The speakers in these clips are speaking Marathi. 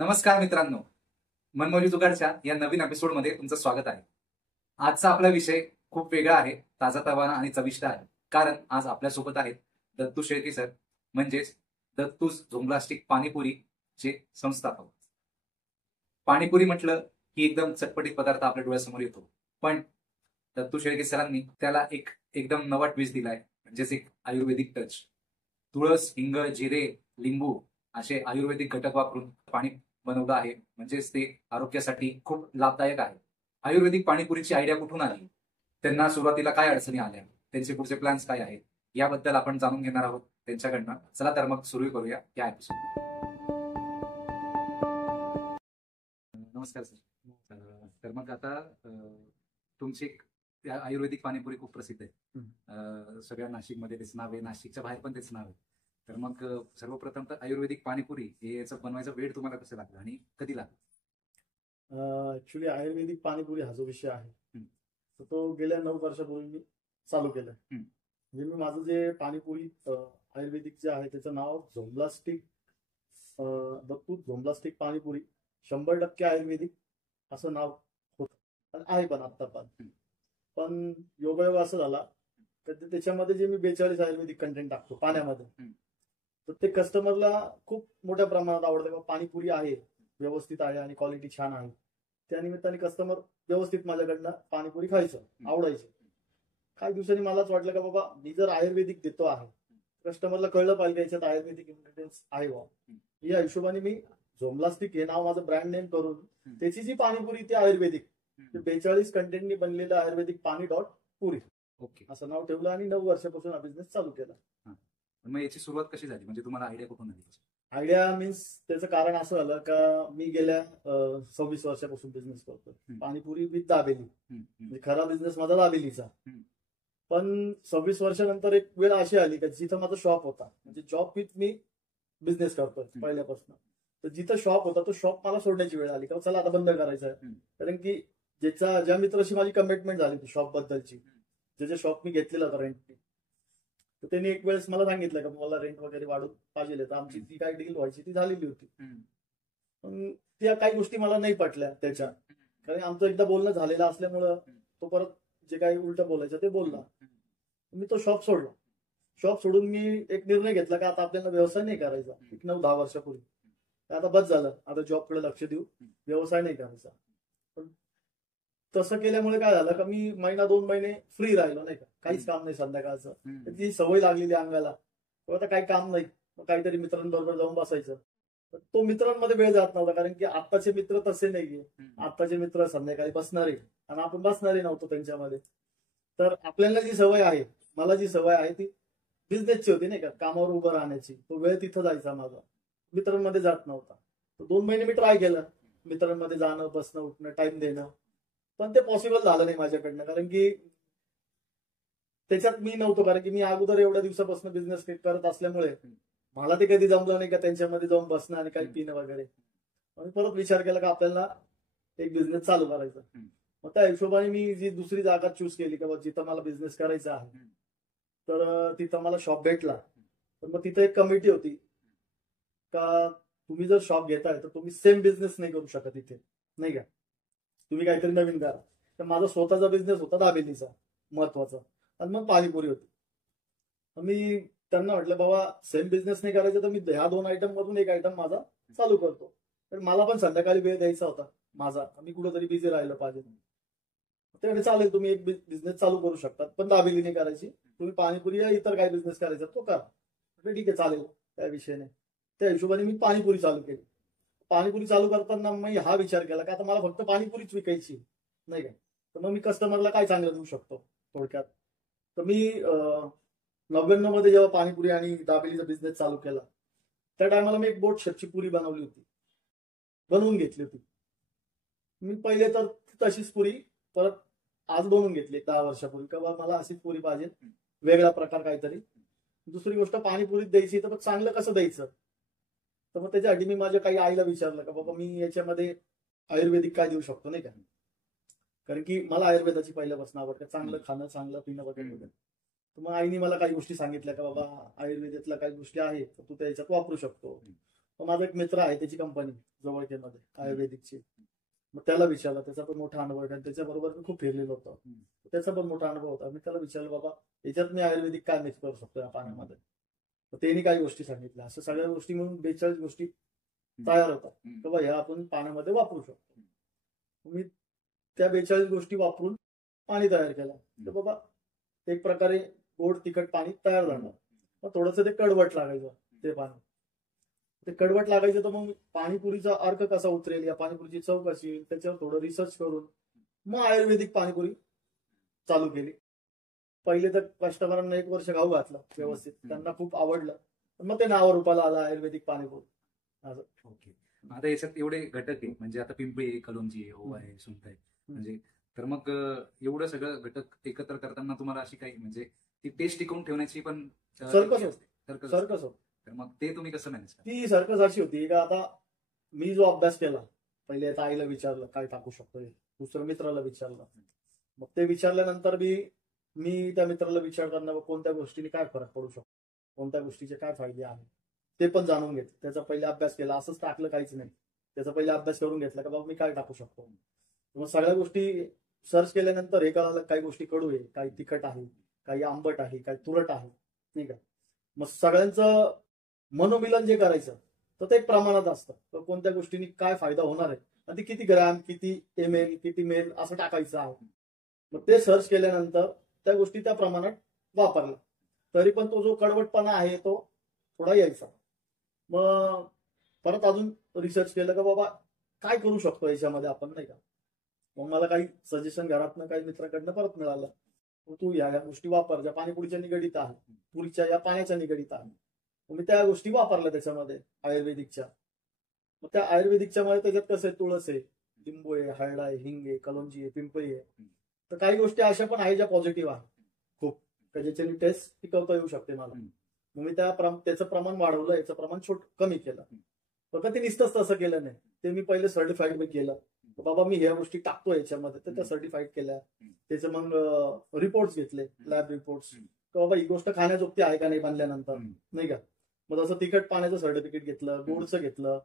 नमस्कार मित्रांनो, मनमौजी जुगाडच्या या नवीन एपिसोडमध्ये तुमचं स्वागत आहे. आजचा आपला विषय खूप वेगळा आहे, ताजातवाना आणि चविष्ट आहे. कारण आज आपल्यासोबत आहेत दत्तू शेळके सर, म्हणजेच दत्तूस झोंब्लास्टिक पाणीपुरीचे संस्थापक. पाणीपुरी म्हटलं की एकदम चटपटीत पदार्थ आपल्या डोळ्यासमोर येतो, पण दत्तू शेळके सरांनी त्याला एक एकदम नवा ट्विस्ट दिलाय, म्हणजेच एक आयुर्वेदिक टच. तुळस, हिंग, जिरे, लिंबू असे आयुर्वेदिक घटक वापरून पाणी बनवलं आहे, म्हणजेच ते आरोग्यासाठी खूप लाभदायक आहे. आयुर्वेदिक पाणीपुरीची आयडिया कुठून आली, त्यांना सुरुवातीला काय अडचणी आल्या, त्यांचे पुढचे प्लॅन्स काय आहेत, याबद्दल आपण जाणून घेणार आहोत त्यांच्याकडनं. चला तर मग सुरू करूया या एपिसोड. नमस्कार सर. तर मग आता तुमची आयुर्वेदिक पाणीपुरी खूप प्रसिद्ध आहे, सगळ्या नाशिकमध्ये त्याचं नाव आहे, नाशिकच्या बाहेर पण त्याचं नाव आहे. तर मग सर्वप्रथम तर आयुर्वेदिक पाणीपुरी हे याचं बनवायचा वेळ तुम्हाला कसं लागला आणि कधी लागला? ऍक्च्युली आयुर्वेदिक पाणीपुरी हा जो विषय आहे तर तो गेल्या 9 वर्षापूर्वी मी चालू केलाय. म्हणजे मी माझं जे पाणीपुरी आयुर्वेदिक जे आहे त्याचं नाव झोंब्लास्टिक, दत्तू झोंब्लास्टिक पाणीपुरी 100% आयुर्वेदिक असं नाव होतं आणि आहे पण आता पण योगायोग असं झाला तर त्याच्यामध्ये जे मी 42 आयुर्वेदिक कंटेंट टाकतो पाण्यामध्ये, तर ते कस्टमरला खूप मोठ्या प्रमाणात आवडतं. पाणीपुरी आहे, व्यवस्थित आहे आणि क्वालिटी छान आहे. त्या निमित्ताने कस्टमर व्यवस्थित माझ्याकडनं पाणीपुरी खायचं आवडायची. काही दिवसांनी मलाच वाटलं का बाबा मी जर आयुर्वेदिक देतो आहे, कस्टमरला कळलं पाहिजे याच्यात आयुर्वेदिक इन्ग्रेडियंट्स आहे वा. या हिशोबाने मी झोंब्लास्टिक हे नाव माझं ब्रँड नेम करून त्याची जी पाणीपुरी ती आयुर्वेदिक 42 कंटेंटनी बनलेलं आयुर्वेदिक पाणी .पुरी ओके असं नाव ठेवलं आणि 9 वर्षापासून हा बिझनेस चालू केला. मग याची सुरुवात कशी झाली, म्हणजे तुम्हाला आयडिया कुठून आली? आयडिया मीन्स त्याचं कारण असं झालं का मी गेल्या 26 वर्षापासून बिझनेस करतोय पाणीपुरी विथ दाबेली. म्हणजे खरा बिझनेस माझा दाबेलीचा. पण 26 वर्षानंतर एक वेळ अशी आली का जिथं माझा शॉप होता, म्हणजे जॉब विथ मी बिझनेस करतोय पहिल्यापासून, तर जिथं शॉप होता तो शॉप मला सोडण्याची वेळ आली का चला आता बंद करायचं आहे. कारण की ज्या मित्राशी माझी कमिटमेंट झाली होती शॉप बद्दलची, ज्याच्या शॉप मी घेतलेला होता रेंटने, तर त्यांनी एक वेळेस मला सांगितलं का मला रेंट वगैरे वाढून पाहिजे. तर आमची ती काय डील व्हायची ती झालेली होती, पण त्या काही गोष्टी मला नाही पटल्या त्याच्या. कारण आमचं एकदा बोलणं झालेलं असल्यामुळं तो परत जे काही उलट बोलायचं ते बोलला. मी तो शॉप सोडला. शॉप सोडून मी एक निर्णय घेतला का आता आपल्याला व्यवसाय नाही करायचा. 9-10 वर्षापूर्वी आता बस झालं, आता जॉबकडे लक्ष देऊ, व्यवसाय नाही करायचा. पण तसं केल्यामुळे काय झालं का मी 1-2 महिने फ्री राहिलो, नाही का, काहीच काम नाही संध्याकाळचं. ती सवय लागलेली अंगाला, आता काही काम नाही, काहीतरी मित्रांबरोबर जाऊन बसायचं. तो मित्रांमध्ये वेळ जात नव्हता, कारण की आत्ताचे मित्र तसे नाहीये. आत्ताचे मित्र संध्याकाळी बसणारे आणि आपण बसणारे नव्हतो त्यांच्यामध्ये. तर आपल्याला जी सवय आहे, मला जी सवय आहे ती बिझनेसची होती, नाही का, कामावर उभं राहण्याची. तो वेळ तिथं जायचा माझा, मित्रांमध्ये जात नव्हता. 2 महिने मी ट्राय केलं मित्रांमध्ये जाणं, बसणं, उठणं, टाइम देणं, पण ते पॉसिबल झालं नाही माझ्याकडनं. कारण की त्याच्यात मी नव्हतो, कारण की मी अगोदर एवढ्या दिवसापासून बिझनेस करत असल्यामुळे मला ते कधी जमलं नाही का त्यांच्यामध्ये जाऊन बसणं आणि काही पिणं वगैरे. आणि परत विचार केला का आपल्याला एक बिझनेस चालू करायचा. मग त्या हिशोबाने मी जी दुसरी जागा चूज केली का जिथं मला बिझनेस करायचा आहे, तर तिथं मला शॉप भेटला. तर मग तिथं एक कमिटी होती का तुम्ही जर शॉप घेताय तर तुम्ही सेम बिझनेस नाही करू शकत इथे, नाही का, तुम्ही काहीतरी नवीन करा. तर माझा स्वतःचा बिझनेस होता दाबेलीचा महत्वाचा, आणि मग पाणीपुरी होती. मी त्यांना म्हटलं बाबा सेम बिझनेस नाही करायचं तर मी ह्या 2 आयटम मधून एक आयटम माझा चालू करतो. तर मला पण संध्याकाळी वेळ द्यायचा होता माझा, मी कुठेतरी बिझी राहिलं पाहिजे. ते चालेल, तुम्ही एक बिझनेस चालू करू शकतात, पण दाबेली नाही करायची, तुम्ही पाणीपुरी या इतर काय बिझनेस करायचा तो करा. ठीक आहे चालेल, त्या विषयाने. त्या हिशोबाने मी पाणीपुरी चालू केली. पाणीपुरी चालू करताना मी हा विचार केला का आता मला फक्त पाणीपुरीच विकायची, नाही का, तर मग मी कस्टमरला काय चांगलं देऊ शकतो थोडक्यात. तर मी 99 मध्ये जेव्हा पाणीपुरी आणि दाबेलीचा बिझनेस चालू केला, त्या टायमाला मी एक बोट शेपची पुरी बनवून घेतली होती. मी पहिले तर तशीच पुरी परत आज बनवून घेतली 10 वर्षापूर्वी, का बाबा मला अशीच पुरी पाहिजे, वेगळा प्रकार काहीतरी. दुसरी गोष्ट पाणीपुरीत द्यायची तर चांगलं कसं द्यायचं, तर मग त्याच्यासाठी मी माझ्या काही आईला विचारलं का बाबा मी याच्यामध्ये आयुर्वेदिक काय देऊ शकतो, नाही का, कारण की मला आयुर्वेदाची पहिल्यापासून आवडते, चांगलं खाणं, चांगलं पिणं वगैरे. तर मग आईने मला काही गोष्टी सांगितल्या का बाबा आयुर्वेदातल्या काही गोष्टी आहेत तू त्याच्यात वापरू शकतो. माझा एक मित्र आहे, त्याची कंपनी जवळकेमध्ये आयुर्वेदिकची. मग त्याला विचारलं, त्याचा पण मोठा अनुभव आहे, कारण त्याच्याबरोबर मी खूप फिरलेलो होतो. त्याचा पण मोठा अनुभव होता. मी त्याला विचारलं, बाबा याच्यात मी आयुर्वेदिक काय मिक्स करू शकतो या पाण्यामध्ये. तर त्यांनी काही गोष्टी सांगितल्या. असं सगळ्या गोष्टी म्हणून 42 गोष्टी तयार होतात की बाबा ह्या आपण पाण्यामध्ये वापरू शकतो. मी त्या 42 गोष्टी वापरून पाणी तयार केलं. तर बाबा एक प्रकारे गोड तिखट पाणी तयार झालं. मग थोडंसं ते कडवट लागायचं ते पाणी. ते कडवट लागायचं तर मग पाणीपुरीचा अर्क कसा उतरेल, या पाणीपुरीची चव कशी येईल, त्याच्यावर थोडं रिसर्च करून मग आयुर्वेदिक पाणीपुरी चालू केली. पहिले तर कस्टमरांना 1 वर्ष गाव घातलं व्यवस्थित, त्यांना खूप आवडलं. मग ते नाव रूपाला आलं आयुर्वेदिक पाणीपुरी. ओके. आता याच्यात एवढे घटक आहे, म्हणजे आता पिंपळी आहे, कलोंजी आहे, ओवा आहे, सुंठ आहे, म्हणजे तर मग एवढं सगळं घटक एकत्र करताना तुम्हाला अशी काही म्हणजे ती टेस्ट टिकवून ठेवण्याची पण सर्कस सर्कस सर्कस होत. तर मग ते तुम्ही कसं मॅनेज करता? ती सर्कस अशी होती का, आता मी जो अभ्यास केला, पहिले आता आईला विचारलं काय टाकू शकतो, दुसरं मित्राला विचारलं. मग ते विचारल्यानंतर मी त्या मित्राला विचारताना कोणत्या गोष्टीने काय फरक पडू शकतो, कोणत्या गोष्टीचे काय फायदे आहेत ते पण जाणून घेतलं. त्याचा पहिले अभ्यास केला, असंच टाकलं काहीच नाही. त्याचा पहिले अभ्यास करून घेतला का बाबा मी काय टाकू शकतो. मग सगळ्या गोष्टी सर्च केल्यानंतर हे कळालं, काही गोष्टी कडू आहे, काही तिखट आहे, काही आंबट आहे, काही तुरट आहे, नाही का. मग सगळ्यांचं मनोमिलन जे करायचं तर ते एक प्रमाणात असतं. तर कोणत्या गोष्टींनी काय फायदा होणार आहे आणि ती किती ग्रॅम, किती ml, किती मेल असं टाकायचं आहे. मग ते सर्च केल्यानंतर त्या गोष्टी त्या प्रमाणात वापरल्या, तरी पण तो जो कडवटपणा आहे तो थोडा यायचा. मग परत अजून रिसर्च केलं का बाबा काय करू शकतो याच्यामध्ये आपण, नाही का. मग मला काही सजेशन घरातनं काही मित्राकडनं परत मिळालं, तू या गोष्टी वापर ज्या पाणीपुरीच्या निगडीत आहे, पुरीच्या या पाण्याच्या निगडीत आहे. मी त्या गोष्टी वापरल्या त्याच्यामध्ये आयुर्वेदिकच्या. मग त्या आयुर्वेदिकच्या मध्ये त्याच्यात कसं आहे, तुळस आहे, लिंबू आहे, हळद आहे, हिंग आहे, कलोंजी आहे, पिंपळी आहे. तर काही गोष्टी अशा पण आहे ज्या पॉझिटिव्ह आहे खूप, ज्याच्याने टेस्ट टिकवता येऊ शकते मला. मग मी त्याचं प्रमाण वाढवलं, याचं प्रमाण कमी केलं. फक्त ते नुसतंच तसं केलं नाही, ते मी पहिले सर्टिफाईड मी केलं. बाबा मी ह्या गोष्टी टाकतो याच्यामध्ये, तर त्या सर्टिफाईड केल्या. त्याचे मग रिपोर्ट्स घेतले, लॅब रिपोर्ट्स, बाबा ही गोष्ट खाण्याजोगती आहे का नाही बांधल्यानंतर, नाही का. मग जसं तिखट पाण्याचं सर्टिफिकेट घेतलं, गोडचं घेतलं,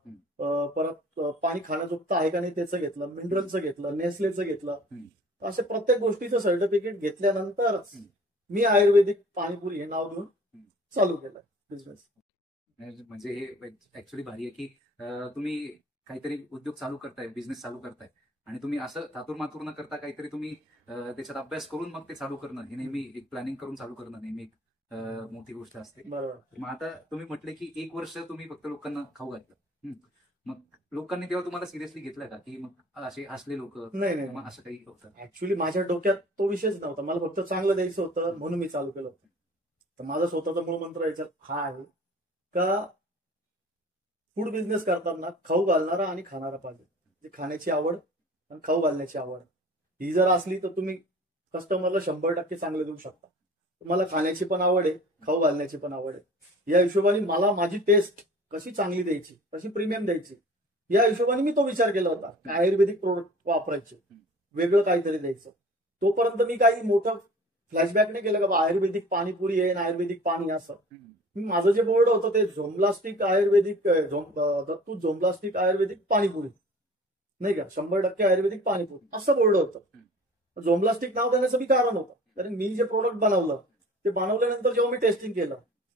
परत पाणी खाण्याजोगतं आहे का नाही त्याचं घेतलं, मिनरलचं घेतलं, नेसलेचं घेतलं. असे प्रत्येक गोष्टीचं सर्टिफिकेट घेतल्यानंतरच मी आयुर्वेदिक पाणीपुरी हे नाव घेऊन चालू केलं बिझनेस. म्हणजे हे ऍक्च्युली भारी आहे की तुम्ही काहीतरी उद्योग चालू करताय, बिझनेस चालू करताय, आणि तुम्ही असं थातूर मातूर न करता काहीतरी तुम्ही त्याच्यात अभ्यास करून मग ते चालू करणं, हे नेहमी एक प्लॅनिंग करून चालू करणं नेहमी एक मोठी गोष्ट असते. बरोबर. मग आता तुम्ही म्हटले की 1 वर्ष तुम्ही फक्त लोकांना खाऊ घातलं, मग लोकांनी तेव्हा तुम्हाला सिरियसली घेतलं का, की मग असे असले लोक, नाही, मग असं काही होतं? ऍक्च्युली माझ्या डोक्यात तो विषयच नव्हता. मला फक्त चांगलं द्यायचं होतं म्हणून मी चालू केलं होतं. तर माझा स्वतःचा मूळ मंत्र याच्यात हा आहे का, फूड बिझनेस करताना खाऊ घालणारा आणि खाणारा पाहिजे. म्हणजे खाण्याची आवड आणि खाऊ घालण्याची आवड ही जर असली तर तुम्ही कस्टमरला 100% चांगलं देऊ शकता. तुम्हाला खाण्याची पण आवड आहे, खाऊ घालण्याची पण आवड आहे. या हिशोबाने मला माझी टेस्ट कशी चांगली द्यायची, कशी प्रीमियम द्यायची, या हिशोबाने मी तो विचार केला होता. आयुर्वेदिक प्रोडक्ट वापरायचे, वेगळं काहीतरी द्यायचं. तोपर्यंत मी काही मोठं फ्लॅशबॅक नाही केलं का आयुर्वेदिक पाणीपुरी आहे आणि आयुर्वेदिक पाणी असं. माझं जे बोर्ड होतं ते झोमलास्टिक आयुर्वेदिक, दत्तू झोमलास्टिक आयुर्वेदिक पाणीपुरी, नाही का, 100% आयुर्वेदिक पाणीपुरी असं बोर्ड होतं. झोमलास्टिक नाव देण्याचं बी कारण होतं, कारण मी जे प्रोडक्ट बनवलं ते बनवल्यानंतर जेव्हा मी टेस्टिंग केलं,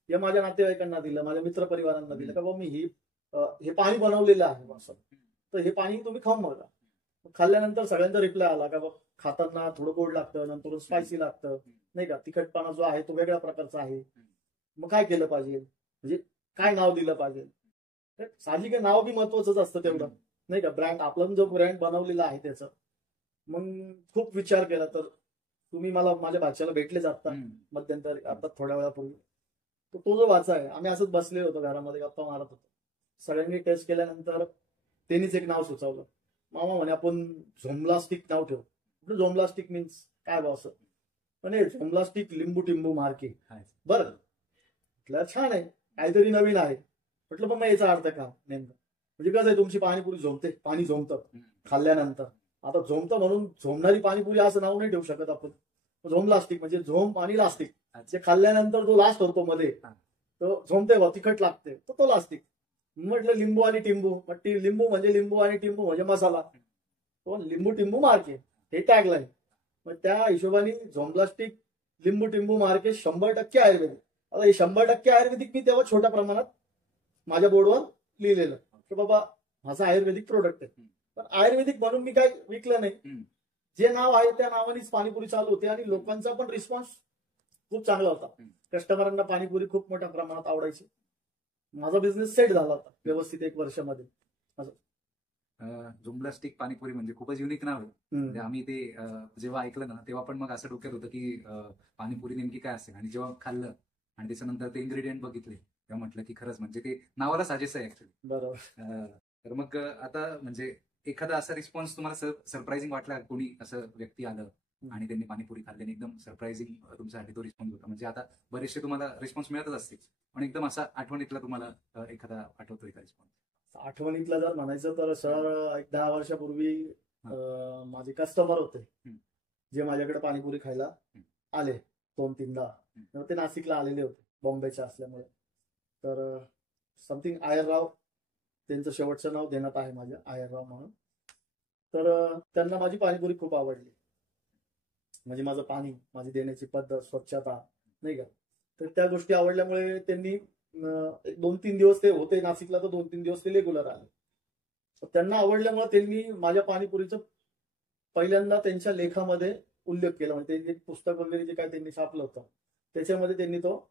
हे माझ्या नातेवाईकांना दिलं, माझ्या मित्रपरिवारांना दिलं का बाबा मी हे पाणी बनवलेलं आहे असं, तर हे पाणी तुम्ही खाऊन बघा. खाल्ल्यानंतर सगळ्यांचा रिप्लाय आला का खाताना थोडं गोड लागतं, नंतर स्पायसी लागतं, नाही का, तिखटपणा जो आहे तो वेगळ्या प्रकारचा आहे. मग काय केलं पाहिजे, म्हणजे काय नाव दिलं पाहिजे. साहजिक नाव बी महत्वाचंच असतं तेवढं, नाही का. ब्रँड, आपला जो ब्रँड बनवलेला आहे त्याचं. मग खूप विचार केला. तर तुम्ही मला माझ्या भाच्याला भेटले जाता मध्यंतरी, आता थोड्या वेळापूर्वी. तो जो वाचा आहे, आम्ही असंच बसले होतो घरामध्ये, गप्पा मारत होतो. सगळ्यांनी टेस्ट केल्यानंतर त्यांनीच एक नाव सुचवलं. मामा म्हणे आपण झोमलास्टिक नाव ठेवू. झोमलास्टिक मीन्स काय बा असं, पण झोमलास्टिक लिंबू टिंबू मार्के. बरं म्हटलं छान आहे, काहीतरी नवीन आहे. म्हटलं मग याचा अर्थ का नेमकं, म्हणजे कसं आहे, तुमची पाणीपुरी झोमते, पाणी झोमतं खाल्ल्यानंतर. आता झोमतं म्हणून झोमणारी पाणीपुरी असं नाव नाही ठेवू शकत आपण. झोमलास्टिक म्हणजे झोम आणि लास्टिक, जे खाल्ल्यानंतर जो लास्ट होतो मध्ये तो झोमते बा, तिखट लागते, तो लास्टिक. म्हटलं लिंबू आणि टिंबू, मग लिंबू म्हणजे लिंबू आणि टिंबू म्हणजे मसाला, तो लिंबू टिंबू मार्केट हे टॅगलाईन. मग त्या हिशोबाने झोम्प्लास्टिक लिंबू टिंबू मार्केट 100% आयुर्वेदिक. आता हे 100% आयुर्वेदिक मी तेव्हा छोट्या प्रमाणात माझ्या बोर्डवर लिहिलेलं की बाबा माझा आयुर्वेदिक प्रोडक्ट आहे. पण आयुर्वेदिक म्हणून मी काय विकलं नाही. जे नाव आहे त्या नावानेच पाणीपुरी चालू होते आणि लोकांचा पण रिस्पॉन्स खूप चांगला होता. कस्टमरांना पाणीपुरी खूप मोठ्या प्रमाणात आवडायची. माझा बिझनेस सेट झाला होता व्यवस्थित 1 वर्षामध्ये. झोम्प्लास्टिक पाणीपुरी म्हणजे खूपच युनिक नाव आहे. म्हणजे आम्ही ते जेव्हा ऐकलं ना तेव्हा पण मग असं डोक्यात होतं की पाणीपुरी नेमकी काय असेल, आणि जेव्हा खाल्लं आणि त्याच्यानंतर ते इन्ग्रेडियंट बघितले तेव्हा म्हटलं की खरंच म्हणजे ते नावाला साजेसं आहे ऍक्च्युली. बरोबर. तर मग आता म्हणजे एखादा असा रिस्पॉन्स तुम्हाला सरप्राइझिंग वाटला, कोणी असं व्यक्ती आलं आणि त्यांनी पाणीपुरी खाल्ली एकदम सरप्राइझिंग तुमच्यासाठी तो रिस्पॉन्स होता? म्हणजे आता बरेचसे तुम्हाला रिस्पॉन्स मिळतच असतील, पण एकदम असा आठवणीतला तुम्हाला एखादा आठवतोय का रिस्पॉन्स? आठवणीतला जर म्हणायचं तर सर, 10 वर्षापूर्वी माझे कस्टमर होते जे माझ्याकडे पाणीपुरी खायला आले 2-3दा. ते नाशिकला आलेले होते बॉम्बेचे असल्यामुळे. तर समथिंग आयरराव त्यांचं शेवटचं नाव देण्यात आहे माझ्या, आयरराव म्हणून. तर त्यांना माझी पाणीपुरी खूप आवडली. म्हणजे माझं पाणी, माझी देण्याची पद्धत, स्वच्छता, नाही का. तर त्या गोष्टी आवडल्यामुळे त्यांनी 2-3 दिवस ते होते नाशिकला, तर 2-3 दिवस ते रेग्युलर आले. त्यांना आवडल्यामुळे त्यांनी माझ्या पाणीपुरीचं पहिल्यांदा त्यांच्या लेखामध्ये उल्लेख केला. म्हणजे ते पुस्तक वगैरे जे काय त्यांनी छापलं होतं त्याच्यामध्ये त्यांनी तो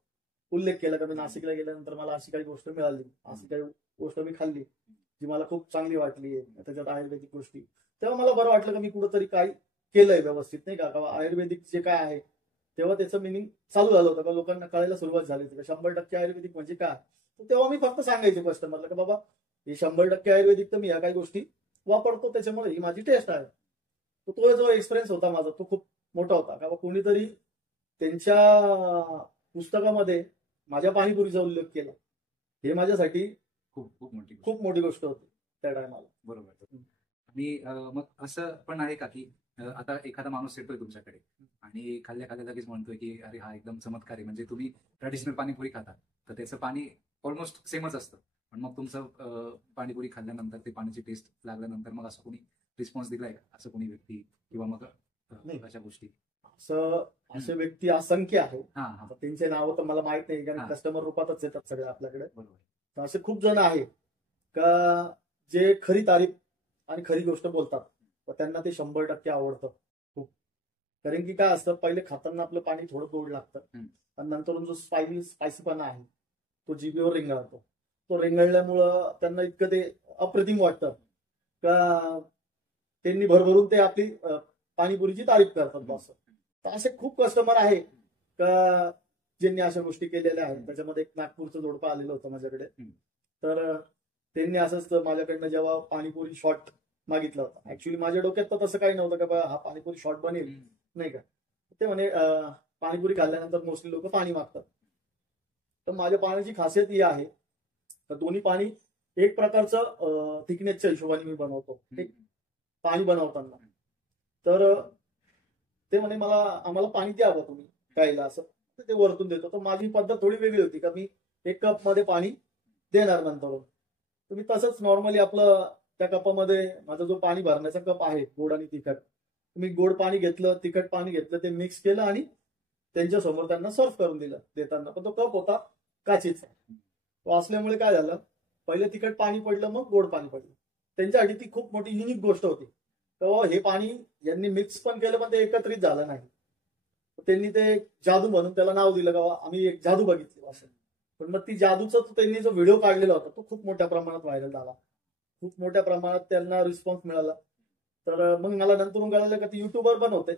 उल्लेख केला की मी नाशिकला गेल्यानंतर मला अशी काही गोष्ट मिळाली, अशी काही गोष्ट मी खाल्ली जी मला खूप चांगली वाटली, त्याच्यात आयुर्वेदिक गोष्टी. तेव्हा मला बरं वाटलं की मी कुठंतरी काही केलंय व्यवस्थित, नाही का. आयुर्वेदिक जे काय आहे तेव्हा त्याचं मिनिंग चालू झालं होतं का लोकांना कळायला सुरुवात झाली होती 100% आयुर्वेदिक म्हणजे काय. तेव्हा मी फक्त सांगायचे कस्टमरला की बाबा हे 100% आयुर्वेदिक, तर मी ह्या काही गोष्टी वापरतो त्याच्यामुळे ही माझी टेस्ट आहे. तो जो एक्सपिरियन्स होता माझा तो खूप मोठा होता. का कोणीतरी त्यांच्या पुस्तकामध्ये माझ्या पाणीपुरीचा उल्लेख केला, हे माझ्यासाठी खूप मोठी गोष्ट होती त्या टायमाला. बरोबर. आणि मग असं पण आहे का की आता एखादा माणूस येतोय तुमच्याकडे आणि खाल्ल्या लगेच म्हणतोय की अरे हा एकदम चमत्कार आहे, म्हणजे तुम्ही ट्रॅडिशनल पाणीपुरी खाता तर त्याचं पाणी ऑलमोस्ट सेमच असतं, पण मग तुमचं पाणीपुरी खाल्ल्यानंतर ते पाण्याची टेस्ट लागल्यानंतर मग असं कोणी रिस्पॉन्स दिलाय का, असं कोणी व्यक्ती किंवा मग अशा गोष्टी? असे व्यक्ती असंख्य आहे. हा, त्यांचे नाव तर मला माहित नाही कारण कस्टमर रूपातच येतात सगळे आपल्याकडे. बरोबर. तर असे खूप जण आहेत का जे खरी तारीफ आणि खरी गोष्ट बोलतात, त्यांना ते 100% आवडतं खूप. कारण की काय असतं, पहिले खाताना आपलं पाणी थोडं गोड लागतं आणि नंतर जो स्पायसीपणा आहे तो जिभेवर रेंगाळतो. तो रेंगाळल्यामुळं त्यांना इतकं ते अप्रतिम वाटतं का त्यांनी भरभरून ते आपली पाणीपुरीची तारीफ करतात बस. तर असे खूप कस्टमर आहे का ज्यांनी अशा गोष्टी केलेल्या आहेत. त्याच्यामध्ये एक नागपूरचं जोडपं आलेलं होतं माझ्याकडे. तर त्यांनी असंच माझ्याकडनं जेव्हा पाणीपुरी शॉट मागितला होता, ऍक्च्युली माझ्या डोक्यात तर तसं काही नव्हतं का हा पाणीपुरी शॉट बनेल, नाही का. ते म्हणे पाणीपुरी खाल्ल्यानंतर मोस्टली लोक पाणी मागतात. तर माझ्या पाण्याची खासियत ही आहे तर दोन्ही पाणी एक प्रकारचं थिकनेसच्या हिशोबाने मी बनवतो पाणी बनवताना. तर ते म्हणे आम्हाला पाणी द्यावं तुम्ही प्यायला, असं ते वरतून देतो. तर माझी पद्धत थोडी वेगळी होती का मी 1 कप मध्ये पाणी देणार नंतर. तुम्ही तसंच नॉर्मली आपलं त्या कपामध्ये माझा जो पाणी भरण्याचा कप आहे गोड आणि तिखट, मी गोड पाणी घेतलं, तिखट पाणी घेतलं, ते मिक्स केलं आणि त्यांच्या समोर त्यांना सर्व करून दिलं देताना. पण तो कप होता काचेचा. तो असल्यामुळे काय झालं, पहिले तिखट पाणी पडलं मग गोड पाणी पडलं. त्यांच्यासाठी ती खूप मोठी युनिक गोष्ट होती. तर हे पाणी यांनी मिक्स पण केलं पण ते एकत्रित झालं नाही. त्यांनी ते जादू म्हणून त्याला नाव दिलं का आम्ही एक जादू बघितली असं. पण मग ती जादूचा त्यांनी जो व्हिडिओ काढलेला होता तो खूप मोठ्या प्रमाणात व्हायरल झाला. खूप मोठ्या प्रमाणात त्यांना रिस्पॉन्स मिळाला. तर मग मला नंतर कळालं का ते युट्यूबर पण होते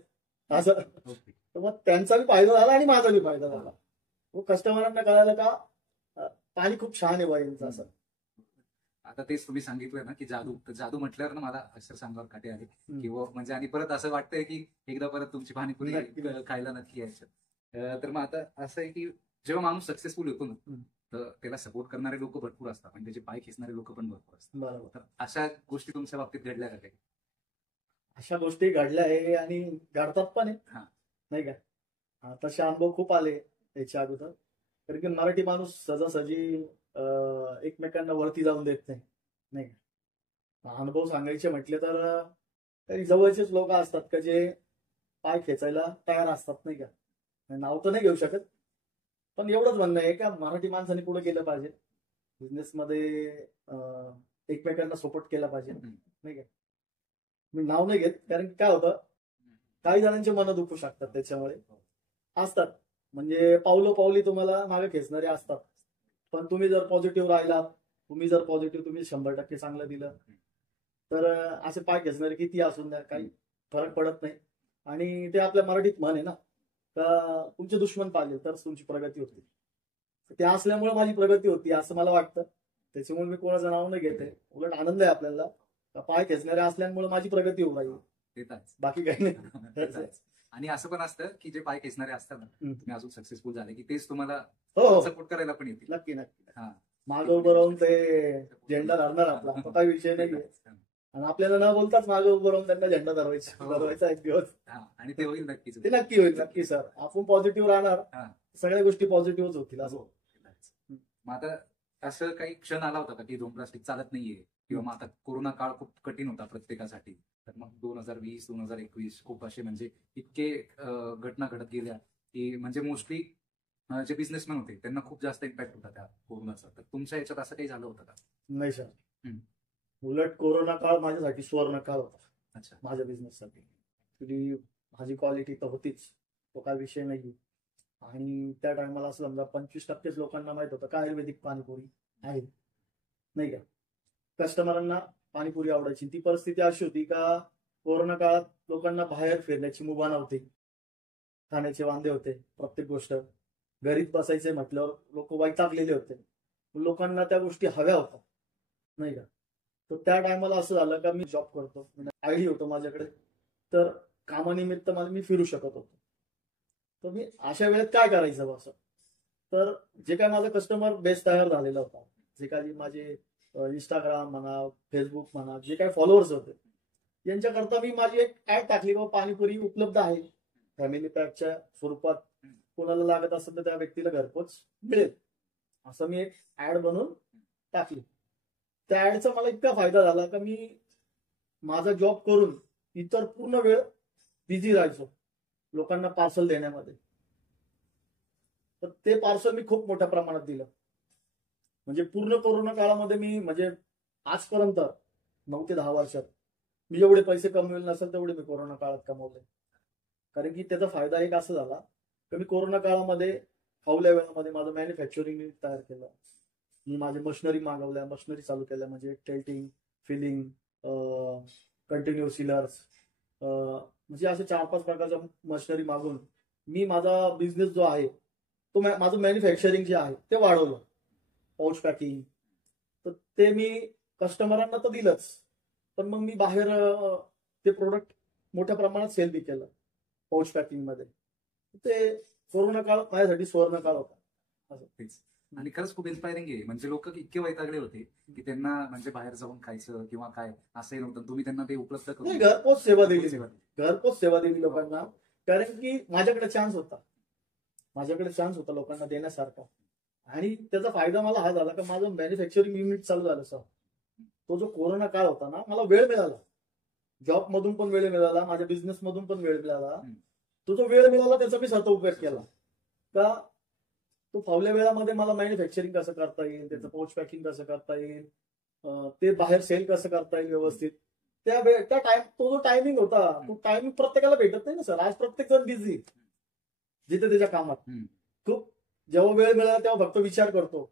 असं. तर मग त्यांचाही फायदा झाला आणि माझाही फायदा झाला. कस्टमरांना कळालं का पाणी खूप छान आहे बा यांचं असं. आता तेच तुम्ही सांगितलं ना की जादू म्हटल्यावर ना मला अक्षर सांगावर काटे आहे किंवा म्हणजे, आणि परत असं वाटतंय की एकदा परत तुमची पाणीपुरी खायला नक्की यायचं. तर मग आता असं आहे की जेव्हा माणूस सक्सेसफुल होतो ना तर त्याला सपोर्ट करणारे लोक भरपूर असतात आणि त्याचे पाय खेचणारे लोक पण भरपूर असतात. बरोबर. तर अशा गोष्टी तुमच्या बाबतीत घडल्या का काही? अशा गोष्टी घडल्या आहे आणि घडतात पण आहे, नाही का. तसे अनुभव खूप आले याच्या अगोदर. कारण की मराठी माणूस सहजासहजी एकमेकांना वरती जाऊन देत नाही, नाही का. अनुभव सांगायचे म्हटले तर काही जवळचेच लोक असतात का जे पाय खेचायला तयार असतात, नाही का. नाव तर नाही घेऊ शकत, पण एवढंच म्हणणं आहे का मराठी माणसाने पुढे गेलं पाहिजे बिझनेसमध्ये, एकमेकांना सपोर्ट केला पाहिजे, नाही का. मी नाव नाही घेत, कारण की काय होतं, काही जणांचे मन दुखू शकतात त्याच्यामुळे असतात. म्हणजे पावलो पावली तुम्हाला मागे खेचणारे असतात, पण तुम्ही जर पॉझिटिव्ह राहिलात, तुम्ही 100% चांगलं दिलं, तर असे पाय खेचणारे किती असून द्या, काही फरक पडत नाही. आणि ते आपल्या मराठीत म्हण आहे ना, का तुमचे दुश्मन पाहिले तर तुमची प्रगती होती. ते असल्यामुळे माझी प्रगती होती असं मला वाटतं. त्याच्यामुळे मी कोणाचं नाव नाही घेते. उलट आनंद आहे आपल्याला का पाय खेचणारे असल्यामुळे माझी प्रगती होऊ राहिली, देतात बाकी काही नाही. आणि असं पण असतं की जे पाय खेचणारे असतात ना, तुम्ही अजून सक्सेसफुल झाले की तेच तुम्हाला हो, सपोर्ट करायला पण येतील. नक्की नक्की. हा. मागं उभं राहून ते झेंडा धरणार आपला, तो काही विषय नाहीये. आणि आपल्याला न बोलताच मागे उभं राहून त्यांना झेंडा धरवायचा एक दिवस. आणि ते होईल नक्कीच. ते नक्की होईल, नक्की सर. आपण पॉझिटिव्ह राहणार, सगळ्या गोष्टी पॉझिटिव्हच होतील असं. मग आता असं काही क्षण आला होता का की झोम प्लास्टिक चालत नाहीये, किंवा मग आता कोरोना काळ खूप कठीण होता प्रत्येकासाठी, तर मग 2020 2021 खूप असे म्हणजे इतके घटना घडत गेल्या की म्हणजे मोस्टली जे बिझनेसमॅन होते त्यांना खूप जास्त इम्पॅक्ट होता त्या कोरोनाचा. तर तुमच्या याच्यात असं काही झालं होतं का? नाही सर, उलट कोरोना काळ माझ्यासाठी सुवर्ण काळ होता. अच्छा. माझ्या बिझनेससाठी माझी क्वालिटी तर होतीच, तो काय विषय नाही. आणि त्या टायमाला असं समजा 25% लोकांना माहित होतं का आयुर्वेदिक पाणीपुरी आहे, नाही का. कस्टमरांना पाणीपुरी आवडायची. ती परिस्थिती अशी होती का कोरोना काळात लोकांना बाहेर फिरण्याची मुभा नव्हती, खाण्याचे वांदे होते, प्रत्येक गोष्ट घरीच बसायचे म्हटल्यावर लोक वैतागलेले होते, लोकांना त्या गोष्टी हव्या होत्या, नाही का. तर त्या टायमाला असं झालं का मी जॉब करतो, आयडी होतो माझ्याकडे, तर कामानिमित्त मी फिरू शकत होतो. तर मी अशा वेळेत काय करायचं असं, तर जे काय माझा कस्टमर बेस तयार झालेला होता, जे काही माझे इंस्टाग्राम म्हणा, फेसबुक म्हणा, जे काही फॉलोअर्स होते, यांच्याकरता मी माझी एक ऍड टाकली की पाणीपुरी उपलब्ध आहे फॅमिली पॅकच्या स्वरूपात, कोणाला लागत असेल तर त्या व्यक्तीला घरपोच मिळेल, असं मी एक ऍड बनवून टाकली. त्या ऍडचा मला इतका फायदा झाला का मी माझा जॉब करून इतर पूर्ण वेळ बिझी राहायचो लोकांना पार्सल देण्यामध्ये. तर ते पार्सल मी खूप मोठ्या प्रमाणात दिलं. म्हणजे पूर्ण कोरोना काळामध्ये मी म्हणजे आजपर्यंत 9 ते 10 वर्षात मी जेवढे पैसे कमवेल नसेल तेवढे मी कोरोना काळात कमवले. कारण की त्याचा फायदा एक असा झाला की मी कोरोना काळामध्ये फावल्या वेळामध्ये माझं मॅन्युफॅक्चरिंग तयार केलं. मी माझे मशिनरी मागवल्या, मशिनरी चालू केल्या, म्हणजे टेल्टिंग, फिलिंग, कंटिन्यू सीलर्स, म्हणजे असे 4-5 प्रकारच्या मशिनरी मागून मी माझा बिझनेस जो आहे तो माझं मॅन्युफॅक्चरिंग जे आहे ते वाढवलं. पाऊच पॅकिंग तर ते मी कस्टमरांना तर दिलंच, पण मग मी बाहेर ते प्रोडक्ट मोठ्या प्रमाणात सेल बी केलं पाऊच पॅकिंग मध्ये. ते कोरोना काळ माझ्यासाठी सुवर्ण काळ होता. आणि खरंच खूप इन्स्पायरिंग आहे. म्हणजे लोक इतके वैतागले होते की त्यांना म्हणजे बाहेर जाऊन खायचं किंवा काय असंही नव्हतं, तुम्ही त्यांना ते उपलब्ध करून घरपोच सेवा दिली. घरपोच सेवा दिली लोकांना, कारण की माझ्याकडे चान्स होता लोकांना देण्यासारखा. आणि त्याचा फायदा मला हा झाला का माझं मॅन्युफॅक्चरिंग युनिट चालू झालं सर. तो जो कोरोना काळ होता ना, मला वेळ मिळाला, जॉब मधून पण वेळ मिळाला, माझ्या बिझनेस मधून पण वेळ मिळाला. तो जो वेळ मिळाला त्याचा मी सदुपयोग केला का तो फावल्या वेळामध्ये मला मॅन्युफॅक्चरिंग कसं करता येईल, त्याचं पाऊच पॅकिंग कसं करता येईल, ते बाहेर सेल कसं करता येईल व्यवस्थित. तो जो टायमिंग होता तो टायमिंग प्रत्येकाला भेटत नाही ना सर. आज प्रत्येक जण बिझी जिथे त्याच्या कामात. खूप जेव्हा वेळ मिळाला तेव्हा फक्त विचार करतो,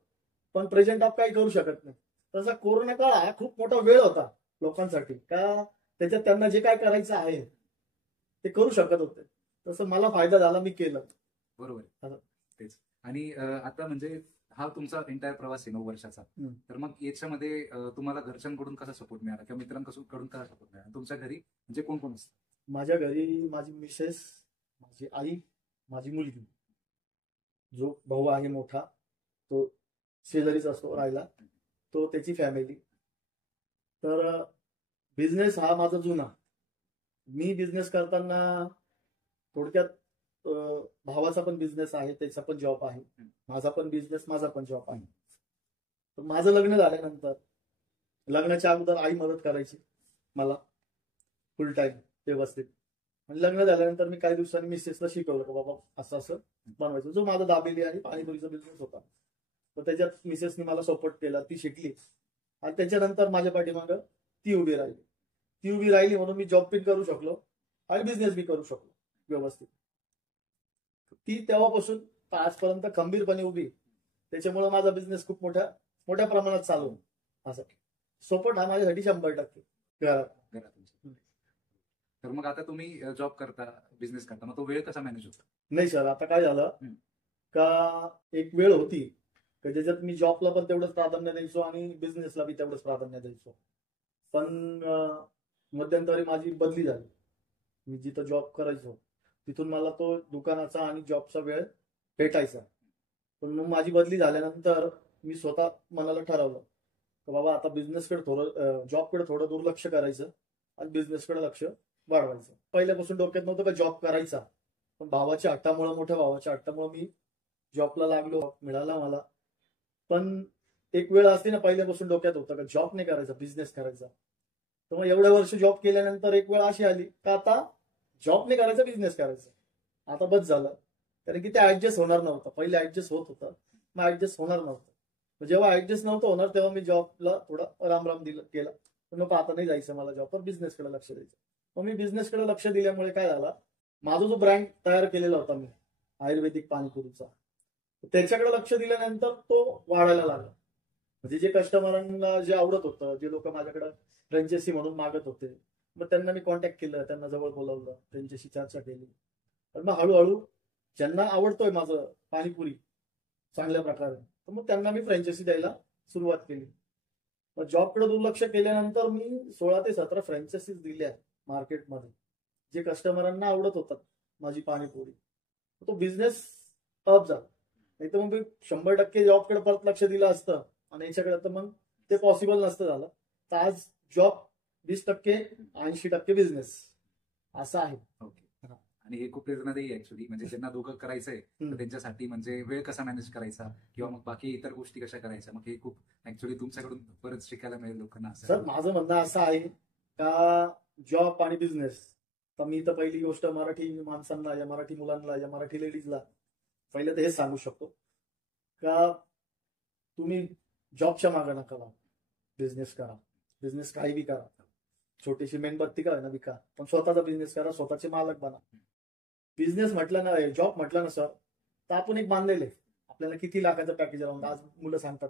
पण प्रेझेंट आप काही करू शकत नाही. तसा कोरोना काळ हा खूप मोठा वेळ होता लोकांसाठी का त्याच्यात त्यांना जे काय करायचं आहे ते करू शकत होते. तसं मला फायदा झाला, मी केलं. बरोबर तेच. आणि आता म्हणजे हा तुमचा एंटायर प्रवास आहे 9 वर्षाचा, तर मग याच्यामध्ये तुम्हाला घरच्यांकडून कसा सपोर्ट मिळाला किंवा मित्रांकडून कसा सपोर्ट मिळाला? तुमच्या घरी म्हणजे कोण कोण असतं? माझ्या घरी माझी मिसेस, माझी आई, माझी मुलगी, जो भाऊ आहे मोठा तो शेजारीच असतो राहायला, तो त्याची फॅमिली. तर बिझनेस हा माझा जुना. मी बिझनेस करताना थोडक्यात भावाचा पण बिझनेस आहे, त्याचा पण जॉब आहे, माझा पण बिझनेस, माझा पण जॉब आहे. पण माझं लग्न झाल्यानंतर, लग्नाच्या अगोदर आई मदत करायची मला फुल टाइम व्यवस्थित. आणि लग्न झाल्यानंतर मी काही दिवसांनी मिसेसला शिकवलं की बाबा असं असं बनवायचं. जो माझा दाबेली आणि पाणीपुरीचा बिझनेस होता, तर त्याच्यात मिसेसनी मला सपोर्ट केला, ती शिकली. आणि त्याच्यानंतर माझ्या पाठीमागं ती उभी राहिली म्हणून मी जॉब पण करू शकलो आणि बिझनेस बी करू शकलो व्यवस्थित. ती तेव्हापासून आजपर्यंत खंबीरपणे उभी. त्याच्यामुळे माझा बिझनेस खूप मोठ्या प्रमाणात चालू असं. सपोर्ट हा माझ्यासाठी 100% घरात. तर मग आता तुम्ही जॉब करता, बिझनेस करता, मग तो वेळ कसा मॅनेज होतो? नाही सर, आता काय झालं का एक वेळ होती की ज्याच्यात मी जॉबला पण तेवढंच प्राधान्य द्यायचो आणि बिझनेसला बी तेवढंच प्राधान्य द्यायचो. पण मध्यंतरी माझी बदली झाली. मी जिथं जॉब करायचो तिथून मला तो दुकानाचा आणि जॉबचा वेळ भेटायचा. पण मग माझी बदली झाल्यानंतर मी स्वतः मनाला ठरवलं की बाबा आता बिझनेसकडे थोडं, जॉबकडे थोडं दुर्लक्ष करायचं आणि बिझनेसकडे लक्ष वाढवायचं. पहिल्यापासून डोक्यात नव्हतं का जॉब करायचा, पण मोठ्या भावाच्या हट्टामुळे मी जॉबला लागलो, मिळाला मला. पण एक वेळ असते ना, पहिल्यापासून डोक्यात होतं का जॉब नाही करायचा, बिझनेस करायचा. तर मग एवढ्या वर्ष जॉब केल्यानंतर एक वेळ अशी आली का आता जॉब नाही करायचा, बिझनेस करायचा. आता बस झालं, कारण की ते ऍडजस्ट होणार नव्हतं. पहिले ऍडजस्ट होत होतं, मग ऍडजस्ट होणार नव्हतं. जेव्हा ऍडजस्ट नव्हतं होणार तेव्हा मी जॉबला थोडा राम केला. नको आता नाही जायचं मला जॉबवर, बिझनेसकडे लक्ष द्यायचं. मग मी बिझनेसकडे लक्ष दिल्यामुळे काय झालं, माझा जो ब्रँड तयार केलेला होता मी आयुर्वेदिक पाणीपुरीचा, त्याच्याकडे लक्ष दिल्यानंतर तो वाढायला लागला. म्हणजे जे कस्टमरांना जे आवडत होतं, जे लोक माझ्याकडे फ्रँचायसी म्हणून मागत होते, मग त्यांना मी कॉन्टॅक्ट केलं, त्यांना जवळ बोलावलं, त्यांच्याशी चर्चा केली. तर मग हळूहळू ज्यांना आवडतोय माझं पाणीपुरी चांगल्या प्रकारे, तर मग त्यांना मी फ्रँचायसी द्यायला सुरुवात केली. मग जॉबकडे दुर्लक्ष केल्यानंतर मी 16 ते 17 फ्रँचायसीज दिल्या मार्केटमध्ये, जे कस्टमरांना आवडत होतात माझी पाणीपुरी. तो बिझनेस अप झाला. नाही तर मग मी 100% जॉबकडे परत लक्ष दिलं असतं आणि याच्याकडे, तर मग ते पॉसिबल नसतं झालं. तर आज जॉब 20%, 80% बिझनेस असं आहे. आणि हे खूप प्रेरणादायी ऍक्च्युली. म्हणजे ज्यांना दोघं करायचंय तर त्यांच्यासाठी म्हणजे वेळ कसा मॅनेज करायचा किंवा मग बाकी इतर गोष्टी कशा करायच्या, मग हे खूप ऍक्च्युली तुमच्याकडून बरंच शिकायला मिळेल लोकांना. सर माझं म्हणणं असं आहे का जॉब आणि बिझनेस, तर मी तर पहिली गोष्ट मराठी माणसांना, या मराठी मुलांना, या मराठी लेडीजला पहिलं तर हेच सांगू शकतो का तुम्ही जॉबच्या मागे नका लावू, बिझनेस करा. बिझनेस काही बी करा, छोटीशी मेणबत्ती का ना विका, पण स्वतःचा बिझनेस करा, स्वतःचे मालक बना. बिझनेस म्हटलं ना, जॉब म्हटलं ना सर, तर आपण एक बांधलेले आपल्याला किती लाखाचं पॅकेज राहून. आज मुलं सांगतात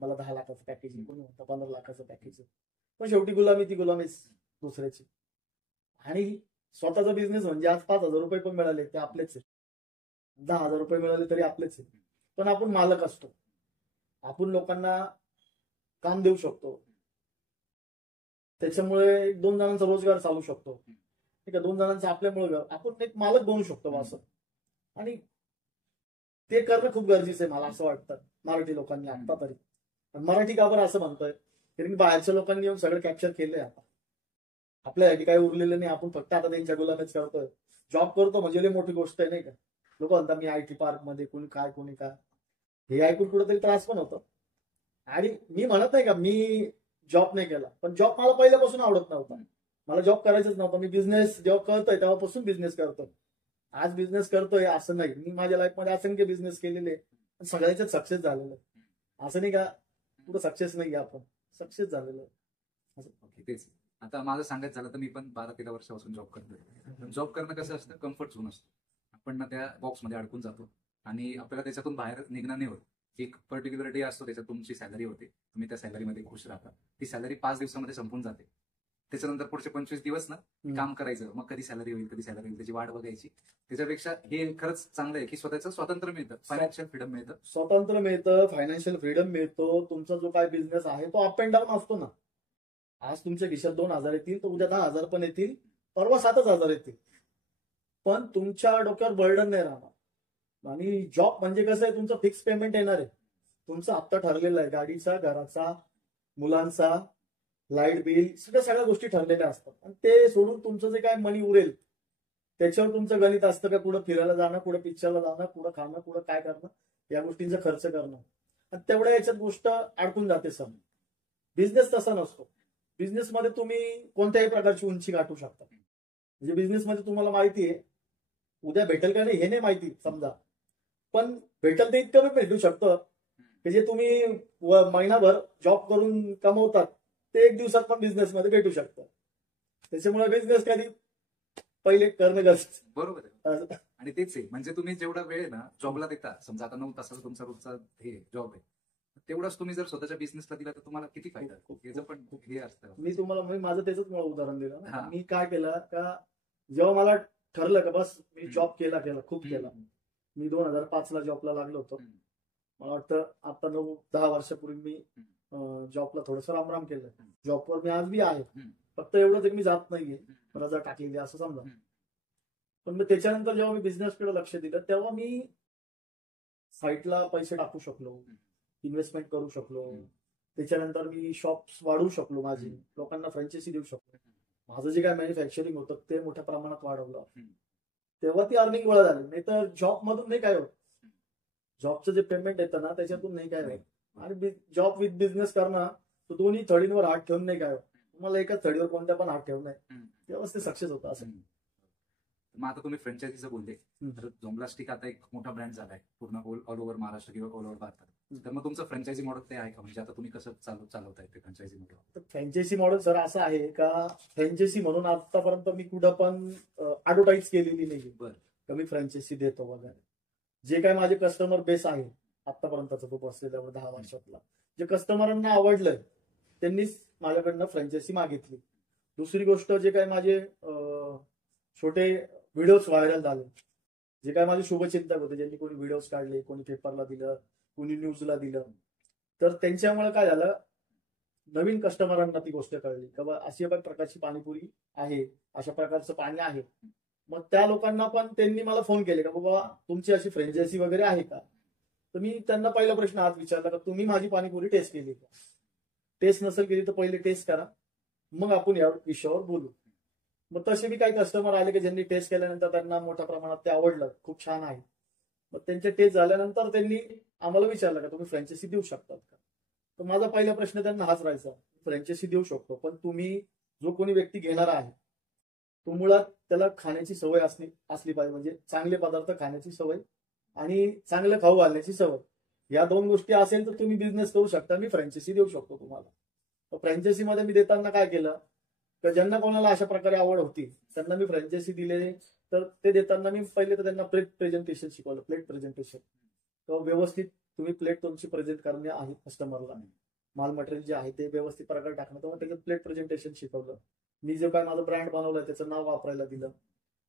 मला 10 लाखाचं पॅकेज, कोणी म्हणतं 15 लाखाचं पॅकेज. पण शेवटी गुलामी ती गुलामीच दुसऱ्याची. आणि स्वतःचा बिझनेस म्हणजे आज 5,000 रुपये पण मिळाले ते आपलेच आहे, 10,000 रुपये मिळाले तरी आपलेच आहे. पण आपण मालक असतो, आपण लोकांना काम देऊ शकतो, त्याच्यामुळे 1-2 जणांचा रोजगार चालू शकतो. ठीक आहे, 2 जणांचा आपल्यामुळे आपण एक मालक बनू शकतो असं. आणि ते करणं खूप गरजेचं आहे मला असं वाटतं मराठी लोकांनी आता तरी. मराठी का बरं असं म्हणतोय, कारण बाहेरच्या लोकांनी येऊन सगळं कॅप्चर केलंय. आता आपल्यासाठी काही उरलेलं नाही, आपण फक्त आता त्यांच्या गुलामीच करतोय. जॉब करतो म्हणजे लई मोठी गोष्ट आहे नाही का. लोक म्हणतात मी IT पार्क मध्ये, कोणी काय हे ऐकून कुठेतरी त्रास पण होतो. आणि मी म्हणत नाही का मी जॉब नाही केला, पण जॉब मला पहिल्यापासून आवडत नव्हता, मला जॉब करायचंच नव्हतं. मी बिझनेस जेव्हा करतोय तेव्हापासून बिझनेस करतोय. आज बिझनेस करतोय असं नाही, मी माझ्या लाईफमध्ये असंख्य बिझनेस केलेले, सगळ्याच्यात सक्सेस झालेलं. असं नाही का पुढे सक्सेस नाही, आपण सक्सेस झालेलं. ओके, तेच. आता माझं सांगायचं झालं तर मी पण 12-13 वर्षापासून जॉब करतोय. जॉब करणं कसं असतं, कम्फर्ट झोन असतो. आपण ना त्या बॉक्समध्ये अडकून जातो आणि आपल्याला त्याच्यातून बाहेर निघणं नाही होत. एक पर्टिक्युलर डे असतो, त्याच्यात तुमची सॅलरी होते, तुम्ही त्या सॅलरीमध्ये खुश राहता. ती सॅलरी 5 दिवसामध्ये संपून जाते. त्याच्यानंतर पुढचे 25 दिवस ना काम करायचं, मग कधी सॅलरी होईल त्याची वाट बघायची. त्याच्यापेक्षा हे खरंच चांगलं आहे की स्वतःचं स्वातंत्र्य मिळतं, फायनान्शियल फ्रीडम मिळतं. स्वातंत्र्य मिळतं, फायनान्शियल फ्रीडम मिळतो. तुमचा जो काय बिझनेस आहे तो अप अँड डाऊन असतो ना. आज तुमच्या खिशात 2,000 येतील, तर उद्या 10,000 पण येतील, परवा 7,000 येतील, पण तुमच्या डोक्यावर बर्डन नाही राहणार. आणि जॉब म्हणजे कसं आहे, तुमचं फिक्स पेमेंट येणार आहे, तुमचा हप्ता ठरलेला आहे, गाडीचा, घराचा, मुलांचा, लाईट बिल, सगळ्या गोष्टी ठरलेल्या असतात. आणि ते सोडून तुमचं जे काय मनी उरेल त्याच्यावर तुमचं गणित असतं का कुठं फिरायला जाणं, कुठं पिक्चरला जाणं, कुठं खाणं, कुठं काय करणं, या गोष्टींचा खर्च करणं. आणि तेवढ्या याच्यात गोष्ट अडकून जाते सर. बिझनेस तसा नसतो. बिझनेसमध्ये तुम्ही कोणत्याही प्रकारची उंची गाठू शकता. म्हणजे बिझनेसमध्ये तुम्हाला माहिती आहे उद्या भेटेल का नाही हे नाही माहिती समजा, पण भेटेल ते इतकं मी भेटू शकतं की जे तुम्ही महिनाभर जॉब करून कमवतात ते एक दिवसात पण बिझनेसमध्ये भेटू शकतं. त्याच्यामुळे बिझनेस कधी पहिले करणं गरजेचं. बरोबर आहे. आणि तेच आहे, म्हणजे तुम्ही जेवढा वेळ ना जॉबला देता, समजा आता 9 तासाचा तुमचा रोजचा हे जॉब आहे, तेवढाच तुम्ही जर स्वतःच्या बिझनेसला दिला तर तुम्हाला किती फायदा याचं पण हे असतं. मी तुम्हाला माझं त्याच मला उदाहरण दिलं हा. ना. मी काय केलं का जेव्हा मला ठरलं का बस मी जॉब केला खूप केला. मी 2005 ला जॉबला लागलो होतो. मला वाटतं आता 9-10 वर्षापूर्वी मी जॉबला थोडस रामराम केलं. जॉबवर मी आज बी आहे, फक्त एवढंच की मी जात नाहीये, रजा टाकलेली असं समजा. पण मग त्याच्यानंतर जेव्हा मी बिझनेसकडे लक्ष दिलं तेव्हा मी साईटला पैसे टाकू शकलो, इन्व्हेस्टमेंट करू शकलो. त्याच्यानंतर मी शॉप्स वाढवू शकलो, माझी लोकांना फ्रँचायझी देऊ शकलो. माझं जे काय मॅन्युफॅक्चरिंग होतं ते मोठ्या प्रमाणात वाढवलं. तेव्हा ती अर्निंग गोळा झाली. नाही तर जॉब मधून नाही काय होत. जॉबचं जे पेमेंट येतं ना त्याच्यातून नाही काय होत. आणि जॉब विथ बिझनेस करणं तो दोन्ही थडींवर हात ठेवून नाही काय होत. तुम्हाला एकाच थडीवर कोणत्या पण हात ठेवून नाही, तेव्हाच ते सक्सेस होतं असं. मग आता तुम्ही फ्रँचायझीचं बोलले, तर झोम्प्लास्टिक आता एक मोठा ब्रँड झालाय पूर्ण ऑल ओव्हर महाराष्ट्र किंवा ऑल ओव्हर भारतात. तर मग तुमचं फ्रँचायझी मॉडेल ते आहे का? म्हणजे आता तुम्ही कसं चालवताय ते फ्रँचायझी मॉडेल? तर फ्रँचायझी मॉडेल सर असं आहे का फ्रँचायझी म्हणून आतापर्यंत मी कुठं पण ऍडव्हर्टाईज केलेली नाही का मी फ्रँचायझी देतो वगैरे. जे काय माझे कस्टमर बेस आहे आतापर्यंतचा तो बसलेला 10 वर्षातला, जे कस्टमरांना आवडलंय त्यांनीच माझ्याकडनं फ्रँचायझी मागितली. दुसरी गोष्ट, जे काय माझे छोटे व्हिडिओज व्हायरल झाले, जे काय माझे शुभचिंतक होते, ज्यांनी कोणी व्हिडिओज काढले, कोणी पेपरला दिलं, कोणी न्यूजला दिलं, तर त्यांच्यामुळे काय झालं, नवीन कस्टमरांना ती गोष्ट कळली का बा अशा प्रकारची पाणीपुरी आहे, अशा प्रकारचं पाणी आहे. मग त्या लोकांना पण त्यांनी मला फोन केले का बाबा तुमची अशी फ्रँचायझी वगैरे आहे का? तर मी त्यांना पहिला प्रश्न हाच विचारला का तुम्ही माझी पाणीपुरी टेस्ट केली का? टेस्ट नसेल केली तर पहिले टेस्ट करा, मग आपण या विषयावर बोलू. मग तसे बी काही कस्टमर आले की ज्यांनी टेस्ट केल्यानंतर त्यांना मोठ्या प्रमाणात ते आवडलं, खूप छान आहे. मग त्यांचे टेस्ट झाल्यानंतर त्यांनी आम्हाला विचारलं का तुम्ही फ्रँचायझी देऊ शकतात का? तर माझा पहिला प्रश्न त्यांना हाच राहायचा, फ्रँचायझी देऊ शकतो, पण तुम्ही जो कोणी व्यक्ती घेणार आहे तो मुळात त्याला खाण्याची सवय असली पाहिजे. म्हणजे चांगले पदार्थ खाण्याची सवय आणि चांगलं खाऊ घालण्याची सवय, या 2 गोष्टी असेल तर तुम्ही बिझनेस करू शकता. मी फ्रँचायझी देऊ शकतो तुम्हाला. तर फ्रँचायझी मध्ये मी देताना काय केलं तर ज्यांना कोणाला अशा प्रकारे आवड होती त्यांना मी फ्रँचायझी दिले. तर ते देताना मी पहिले तर त्यांना प्लेट प्रेझेंटेशन शिकवलं. प्लेट प्रेझेंटेशन तर व्यवस्थित तुम्ही प्लेट तुमची प्रेझेंट करणे आहे कस्टमरला, माल मटेरियल जे आहे ते व्यवस्थित प्रकारे टाकणं, तर त्याच्यात प्लेट प्रेझेंटेशन शिकवलं. मी जे काय माझं ब्रँड बनवलंय त्याचं नाव वापरायला दिलं.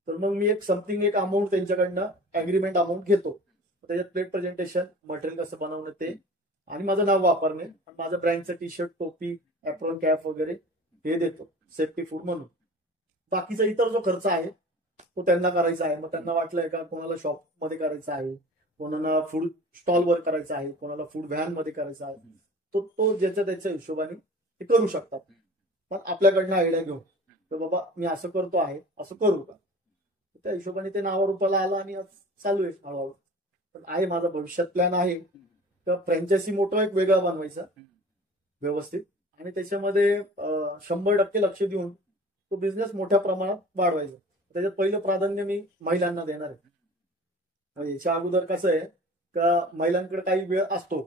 तर मग मी एक अमाऊंट त्यांच्याकडनं अग्रीमेंट अमाऊंट घेतो, त्याच्यात प्लेट प्रेझेंटेशन, मटेरियल कसं बनवणं ते, आणि माझं नाव वापरणे, आणि माझं ब्रँडचं टी शर्ट, टोपी, ऍप्रॉन कॅप वगैरे हे देतो सेफ्टी फूड म्हणून. बाकीचा इतर जो खर्च आहे तो त्यांना करायचा आहे. मग त्यांना वाटलंय का कोणाला शॉप मध्ये करायचा आहे, कोणाला फूड स्टॉलवर करायचा आहे, कोणाला फूड व्हॅन मध्ये करायचा आहे, तो ज्याच्या त्याच्या हिशोबाने ते करू शकतात. पण आपल्याकडनं आयडिया घेऊन तर बाबा मी असं करतो आहे, असं करू का? त्या हिशोबाने ते नावारूपाला आला आणि आज चालू आहे हळूहळू. पण आहे माझा भविष्यात प्लॅन आहे तर फ्रँचायझी मोठा एक वेगळा बनवायचा व्यवस्थित, आणि त्याच्यामध्ये 100% लक्ष देऊन तो बिझनेस मोठ्या प्रमाणात वाढवायचा. त्याच्यात पहिलं प्राधान्य मी महिलांना देणार आहे. याच्या अगोदर कसं आहे का महिलांकडे काही वेळ असतो,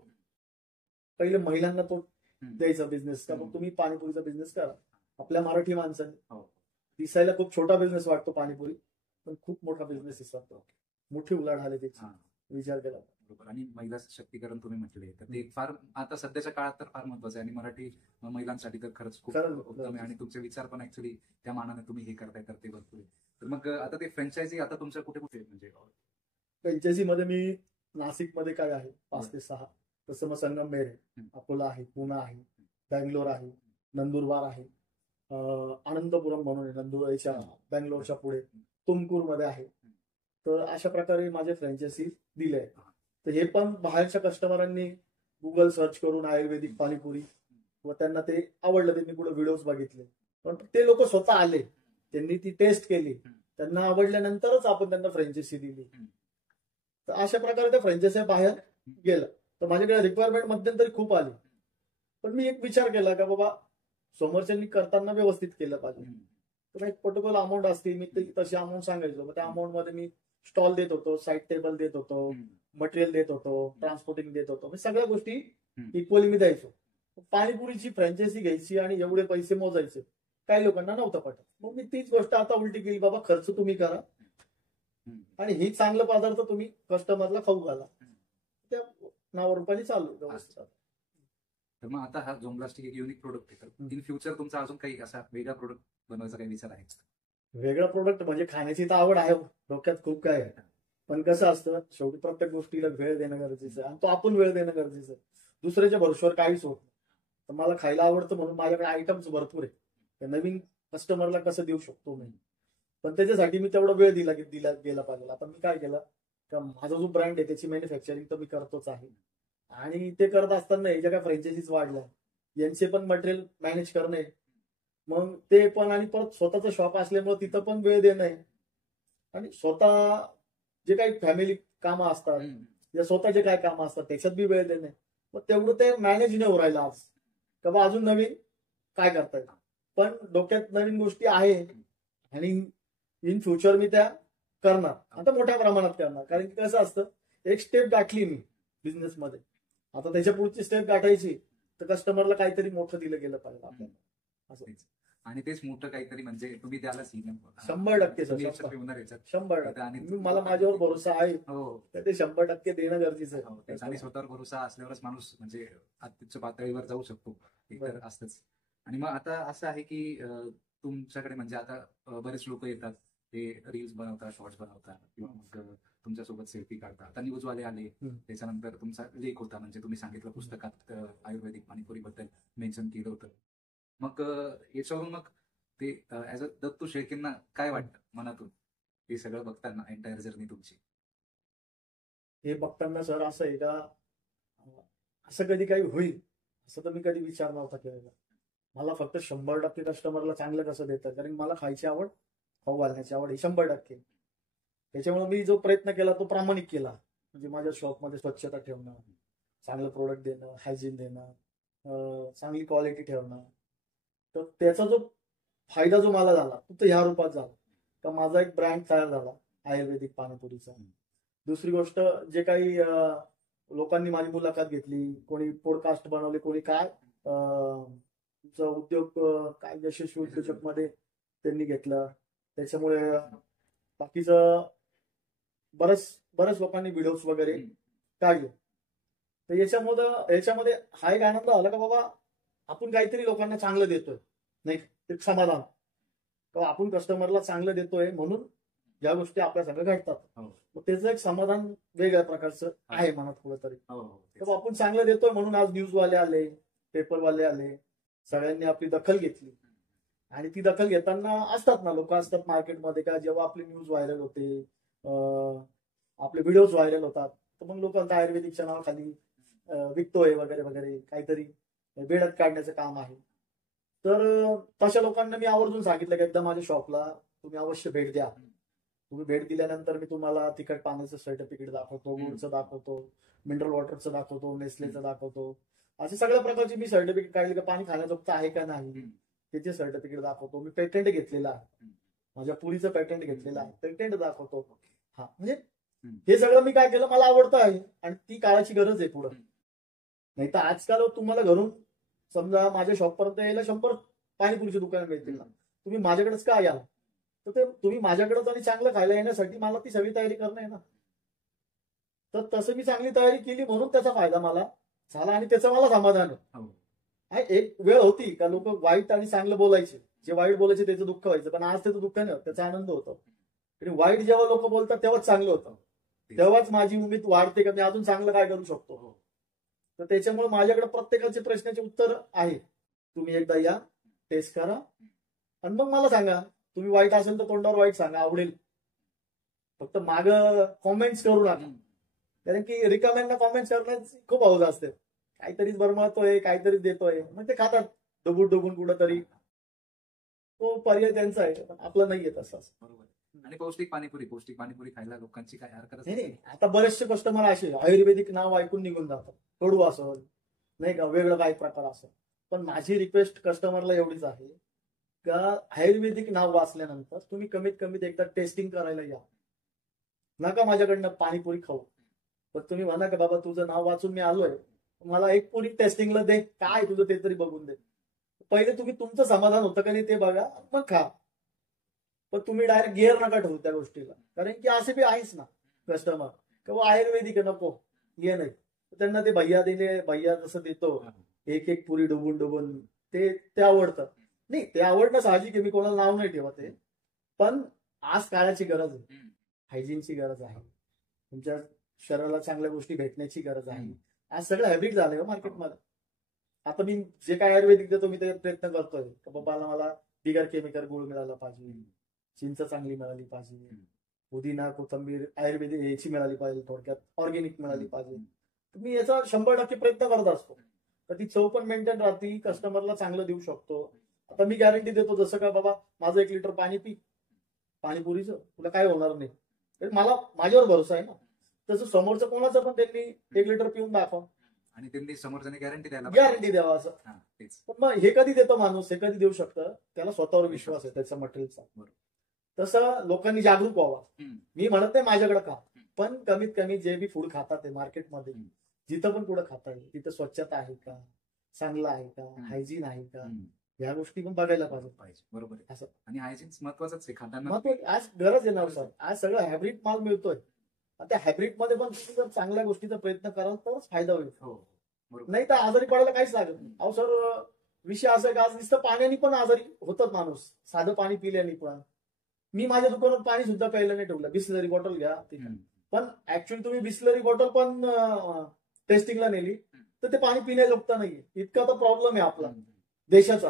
पहिले महिलांना तो द्यायचा बिझनेस का मग तुम्ही पाणीपुरीचा बिझनेस करा. आपल्या मराठी माणसाने दिसायला खूप छोटा बिझनेस वाटतो पाणीपुरी, पण खूप मोठा बिझनेस दिसतो. मोठी उलाढाल आहे त्याची विचार केला. बरोबर. आणि महिला सशक्तीकरण तुम्ही म्हटले तर ते फार आता सध्याच्या काळात तर फार महत्वाचं आहे, आणि मराठी महिलांसाठी तर खरंच खूप उत्तम आहे. आणि तुमचे विचार पण ऍक्च्युली त्या मानाने तुम्ही हे करताय तर ते भरपूर आहे. तर मग आता ते फ्रँचायझी आता तुमच्या कुठे कुठे, म्हणजे फ्रँचायझी मध्ये मी नाशिकमध्ये काय आहे 5 ते 6, तसं मग संगमनेर आहे, अकोला आहे, पुणे आहे, बँगलोर आहे, नंदुरबार आहे, अनंतपुरम म्हणून नंदुरबारच्या बँगलोरच्या पुढे, तुमकूर मध्ये आहे. तर अशा प्रकारे माझे फ्रँचायझी दिले आहे. तर हे पण बाहेरच्या कस्टमरांनी गुगल सर्च करून आयुर्वेदिक पाणीपुरी व त्यांना ते आवडलं, त्यांनी पुढे व्हिडिओज बघितले, पण ते लोक स्वतः आले, त्यांनी ती टेस्ट केली, त्यांना आवडल्यानंतरच आपण त्यांना फ्रँचायझी दिली. तर अशा प्रकारे त्या फ्रँचायझी बाहेर गेलं. तर माझ्याकडे रिक्वायरमेंट मध्यंतरी खूप आली. पण मी एक विचार केला का बाबा समोरच्यांनी करताना व्यवस्थित केलं पाहिजे. तर एक पर्टिक्युलर अमाऊंट असते, मी तशी अमाऊंट सांगायचो. त्या अमाऊंट मध्ये मी स्टॉल देत होतो, साईड टेबल देत होतो, मटेरियल देत होतो, ट्रान्सपोर्टिंग देत होतो, सगळ्या गोष्टी इक्वली मी द्यायचो. पाणीपुरीची फ्रँचायझी घ्यायची आणि एवढे पैसे मोजायचे काही लोकांना नव्हतं पटत. मग मी तीच गोष्ट आता उलटी केली, बाबा खर्च तुम्ही करा आणि ही चांगलं पदार्थ तुम्ही कस्टमरला खाऊ घाला. त्या नावारूपाने चालू व्यवस्थित. तर मग आता हा झोमब्लास्टिक एक युनिक प्रोडक्ट आहे. तर इन फ्युचर तुमचा अजून काही असा वेगळा प्रोडक्ट बनवायचा काही विचार आहे? वेगळा प्रोडक्ट म्हणजे खाण्याची तर आवड आहे, डोक्यात खूप काय आहे. पण कसं असतं, शेवटी प्रत्येक गोष्टीला वेळ देणं गरजेचं आहे आणि तो आपण वेळ देणं गरजेचं आहे. दुसऱ्याच्या भरोश्यावर काहीच होत नाही. तर मला खायला आवडतं म्हणून माझ्याकडे आयटम्स भरपूर आहे. नवीन कस्टमरला कसं देऊ शकतो मी, पण त्याच्यासाठी मी तेवढा वेळ दिला गेला पाहिजे. आता मी काय केलं का माझा जो ब्रँड आहे त्याची मॅन्युफॅक्चरिंग तर मी करतोच आहे. आणि ते करत असताना याच्या काय फ्रँचायझीज वाढल्या, यांचे पण मटेरियल मॅनेज करणे, मग ते पण आणि परत स्वतःचं शॉप असल्यामुळे तिथं पण वेळ देणं आणि स्वतः जे काही फॅमिली कामं असतात या स्वतःचे काय कामं असतात त्याच्यात बी वेळ देणे. मग तेवढं ते मॅनेज नाही राहिलं आज का बा अजून नवीन काय करता येईल. पण डोक्यात नवीन गोष्टी आहे आणि इन फ्युचर मी त्या करणार, आता मोठ्या प्रमाणात करणार. कारण की कसं असतं, एक स्टेप गाठली मी बिझनेस मध्ये, आता त्याच्या पुढची स्टेप गाठायची तर कस्टमरला काहीतरी मोठं दिलं गेलं पाहिजे आपल्याला असं. आणि तेच मोठं काहीतरी म्हणजे तुम्ही द्यालाच 100% सर, 100%. मला माझ्यावर भरोसा आहे, तर ते 100% देणं गरजेचं आहे. आणि स्वतःवर भरोसा असल्यावरच माणूस म्हणजे अत्युच्च पातळीवर जाऊ शकतो, तर असतंच. आणि मग आता असं आहे की तुमच्याकडे म्हणजे आता बरेच लोक येतात, ते रील्स बनवतात, शॉर्ट्स बनवतात किंवा मग तुमच्यासोबत सेल्फी काढतात. आता न्यूजवाले आले, त्याच्यानंतर तुमचा लेख होता, म्हणजे तुम्ही सांगितलं पुस्तकात आयुर्वेदिक पाणीपुरी बद्दल मेन्शन केलं होतं. मग याच्यावरून मग ते ऍज अ दत्तू शेळकेंना काय वाटतं मनातून हे सगळं बघताना, एंटायर जर्नी तुमची? हे बघताना सर असं आहे का असं कधी काही होईल असं तर मी कधी विचार नव्हता केलेला. मला फक्त 100% कस्टमरला चांगलं कसं देतं, कारण मला खायची आवड, खाऊ घालण्याची आवड ही 100%. त्याच्यामुळे मी जो प्रयत्न केला तो प्रामाणिक केला. म्हणजे माझ्या शॉपमध्ये स्वच्छता ठेवणं, चांगलं प्रोडक्ट देणं, हायजीन देणं, चांगली क्वालिटी ठेवणं. तर त्याचा जो फायदा जो मला झाला तो तर ह्या रूपात झाला का माझा एक ब्रँड तयार झाला आयुर्वेदिक पाणीपुरीचा. दुसरी गोष्ट, जे काही लोकांनी माझी मुलाखत घेतली, कोणी पॉडकास्ट बनवले, कोणी काय तुमचा उद्योग काय यशस्वी उद्योजक मध्ये त्यांनी घेतलं, त्याच्यामुळे बाकीचं बऱ्याच लोकांनी व्हिडिओज वगैरे काढले. तर याच्यामध्ये हा एक आनंद आला का बाबा आपण काहीतरी लोकांना चांगलं देतोय, नाही ते समाधान, आपण कस्टमरला चांगलं देतोय म्हणून ज्या गोष्टी आपल्या सगळं घडतात. मग त्याचं एक समाधान वेगळ्या प्रकारचं आहे मनात कुठेतरी. आपण चांगलं देतोय म्हणून आज न्यूजवाले आले, पेपरवाले आले, सगळ्यांनी आपली दखल घेतली. आणि ती दखल घेताना असतात ना लोक असतात मार्केटमध्ये का जेव्हा आपली न्यूज व्हायरल होते, आपले व्हिडिओज व्हायरल होतात, तर मग लोकांना आयुर्वेदिकच्या नावाखाली विकतोय वगैरे वगैरे काहीतरी वेळात काढण्याचं काम आहे. तर तशा लोकांना मी आवर्जून सांगितलं की एकदा माझ्या शॉपला तुम्ही अवश्य भेट द्या. तुम्ही भेट दिल्यानंतर मी तुम्हाला तिखट पाण्याचं सर्टिफिकेट दाखवतो, गुडचं दाखवतो, मिनरल वॉटरचं दाखवतो, नेसलेचं दाखवतो, असे सगळ्या प्रकारची मी सर्टिफिकेट काढले की पाणी खाण्याजोगतं आहे का नाही त्याचे सर्टिफिकेट दाखवतो. मी पेटंट घेतलेला आहे, माझ्या पुरीचं पेटंट घेतलेलं आहे, पेटंट दाखवतो. हा म्हणजे हे सगळं मी काय केलं, मला आवडतं आहे आणि ती काळाची गरज आहे पुढं. नाही तर आजकाल तुम्हाला घरून समजा माझ्या शॉप पर्यंत यायला 100 पाणीपुरीची दुकान मिळतील ना, तुम्ही माझ्याकडेच का याल, तर ते तुम्ही माझ्याकडेच आणि चांगलं खायला येण्यासाठी मला ती सगळी तयारी करणं आहे ना. तर तसं मी चांगली तयारी केली म्हणून त्याचा फायदा मला झाला आणि त्याचं मला समाधान आहे. एक वेळ होती का लोक वाईट आणि चांगलं बोलायचे, जे वाईट बोलायचे त्याचं दुःख व्हायचं, पण आज त्याचं दुःख नाही, त्याचा आनंद होतो. आणि वाईट जेव्हा लोक बोलतात तेव्हाच चांगलं होतं, तेव्हाच माझी उमेद वाढते का मी अजून चांगलं काय करू शकतो. तर त्याच्यामुळे माझ्याकडे प्रत्येकाचे प्रश्नाचे उत्तर आहे. तुम्ही एकदा या, टेस्ट करा आणि मग मला सांगा. तुम्ही वाईट असेल तर तोंडावर वाईट सांगा, आवडेल. फक्त माग कॉमेंट्स करू नका, कारण की रिकाम्यांना कॉमेंट्स करण्याची खूप हौस असते. काहीतरीच बरमळतोय, काहीतरीच देतोय, मग ते खातात डबून कुठंतरी. तो पर्याय त्यांचा आहे, पण आपला नाहीये तसं. आणि पौष्टिक पाणीपुरी खायला लोकांची काय हरकत नाही नाही, आता बरेचसे कस्टमर असे आयुर्वेदिक नाव ऐकून निघून जातात, कडू असं नाही का, वेगळं काही प्रकार असं. पण माझी रिक्वेस्ट कस्टमरला एवढीच आहे का आयुर्वेदिक नाव वाचल्यानंतर तुम्ही कमीत कमी एकदा टेस्टिंग करायला या. नका माझ्याकडनं पाणीपुरी खाऊ, पण तुम्ही म्हणा का बाबा तुझं नाव वाचून मी आलोय, मला एक पुरी टेस्टिंगला दे, काय तुझं ते तरी बघून दे. पहिले तुम्ही तुमचं समाधान होतं का नाही ते बघा, मग खा. पण तुम्ही डायरेक्ट गिअर नका ठेवू त्या गोष्टीला, कारण की असे बी आहेच ना कस्टमर किंवा आयुर्वेदिक नको हे नाही, त्यांना ते भैया जसं देतो एक एक पुरी डुबून ते आवडतं. नाही, ते आवडणं साहजिक आहे, मी कोणाला नाव नाही ठेवत आहे. पण आज काळाची गरज आहे, हायजीनची गरज आहे, तुमच्या शरीराला चांगल्या गोष्टी भेटण्याची गरज आहे. आज सगळं हॅबिट झालंय मार्केटमध्ये. आता मी जे काय आयुर्वेदिक देतो मी ते प्रयत्न करतोय की बाबाला मला बिगर केमिकल गुळ मिळाला पाहिजे, चिंच चांगली मिळाली पाहिजे, पुदिना कोथंबीर आयुर्वेदिक याची मिळाली पाहिजे, थोडक्यात ऑर्गेनिक मिळाली पाहिजे. मी याचा 100% प्रयत्न करत असतो, तर ती चव पण मेंटेन राहते, कस्टमरला चांगलं देऊ शकतो. आता मी गॅरंटी देतो, जसं का बाबा माझं 1 लिटर पाणी पी पाणीपुरीचं, तुला काय होणार नाही, मला माझ्यावर भरोसा आहे ना. तसं समोरचं कोणाचं पण त्यांनी 1 लिटर पिऊन दाखवा आणि त्यांनी समोरच्याने गॅरंटी द्यावा असं. पण मग हे कधी देतो माणूस, हे कधी देऊ शकतं, त्याला स्वतःवर विश्वास आहे त्याच्या मटेरियलचा. तसं लोकांनी जागरूक व्हावा. मी म्हणत नाही माझ्याकडे खा, पण कमीत कमी जे बी फूड खातात ते मार्केटमध्ये जिथं पण पुढे खाता येईल तिथं स्वच्छता आहे का, चांगलं आहे का, हायजीन आहे का, ह्या गोष्टी पण बघायला पाहिजे. बरोबर आहे असं. आणि हायजीन महत्वाचंच आहे खाताना. आज गरज आहे ना सर, आज सगळं हायब्रिड माल मिळतोय. त्या हायब्रिड मध्ये पण तुम्ही जर चांगल्या गोष्टीचा प्रयत्न कराल तरच फायदा होईल. नाही तर आजारी पडायला काहीच लागत नाही. अहो सर, विषय असा आहे की आज नुसतं पाण्याने पण आजारी होतात माणूस, साधं पाणी पिल्याने पण. मी माझ्या दुकानात पाणी सुद्धा प्यायला नाही ठेवलं, बिस्लरी बॉटल घ्या, पण ऍक्च्युअली तुम्ही बिस्लरी बॉटल पण टेस्टिंगला नेली तर ते पाणी पिण्याजोगतं नाहीये. इतका तर प्रॉब्लेम आहे आपला देशाचा.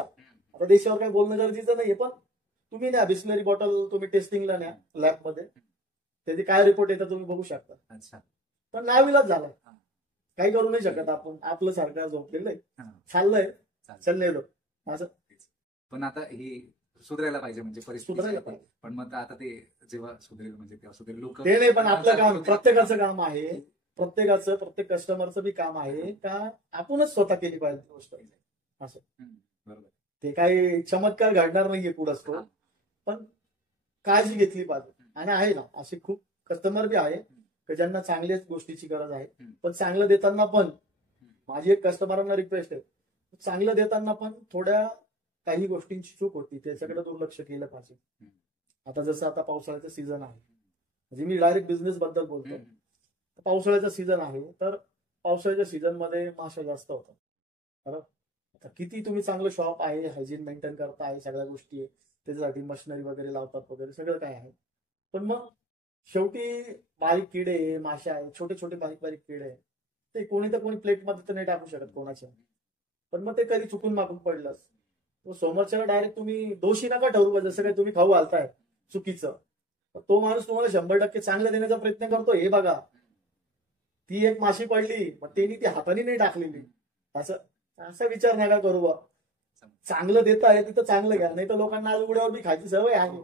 आता देशावर काही बोलणं गरजेचं नाहीये, पण तुम्ही न्या बिस्लरी बॉटल, तुम्ही टेस्टिंगला न्या लॅबमध्ये, त्याचे काय रिपोर्ट येतात तुम्ही बघू शकता. पण नाविलाज झालाय, काही करू नाही शकत आपण. आपलं सरकार झोपलेलं आहे, चाललंय चाललेलो असं. पण आता हे सुधारायला पाहिजे, म्हणजे परिस्थिती. पण मग आता ते जेव्हा सुधरेल म्हणजे तेव्हा सुधरेल लोक ते नाही. पण आपलं काम, प्रत्येकाचं काम आहे, प्रत्येक कस्टमरचं बी काम आहे का आपणच स्वतः केली पाहिजे गोष्ट असं. बरोबर, ते काही चमत्कार घडणार नाहीये पुढंच तो, पण काळजी घेतली पाहिजे. आणि आहे ना असे खूप कस्टमर बी आहे की ज्यांना चांगल्याच गोष्टीची गरज आहे, पण चांगलं देताना पण माझी एक कस्टमरांना रिक्वेस्ट आहे, चांगलं देताना पण थोड्या काही गोष्टींची चूक होती, त्याच्याकडे दुर्लक्ष केलं पाहिजे. आता जसं आता पावसाळ्याचं सीझन आहे, म्हणजे मी डायरेक्ट बिझनेस बद्दल बोलतो. पावसाळ्याचा सीझन आहे, तर पावसाळ्याच्या सीझन मध्ये माशा जास्त होतात. आता किती तुम्ही चांगलं शॉप आहे, हायजीन मेंटेन करता आहे, सगळ्या गोष्टी आहे, त्याच्यासाठी मशिनरी वगैरे लावतात वगैरे सगळं काय आहे, पण मग शेवटी बारीक किडे माशा आहे, छोटे छोटे बारीक किडे आहे, ते कोणी तर कोणी प्लेटमध्ये तर नाही टाकू शकत कोणाच्या. पण मग ते कधी चुकून मागून पडलंच, तो समोरच्याला डायरेक्ट तुम्ही दोषी नका ठरवू. जसं काही तुम्ही खाऊ घालताय चुकीचं, तो माणूस तुम्हाला 100% चांगलं देण्याचा प्रयत्न करतो. हे बघा, ती एक माशी पडली, मग त्यांनी ती हाताने नाही टाकलेली, असं असा विचार नका करू. बा चांगलं देत आहे तिथं चांगलं घ्या, नाही तर लोकांना आज उघड्यावर बी खायची सवय आहे.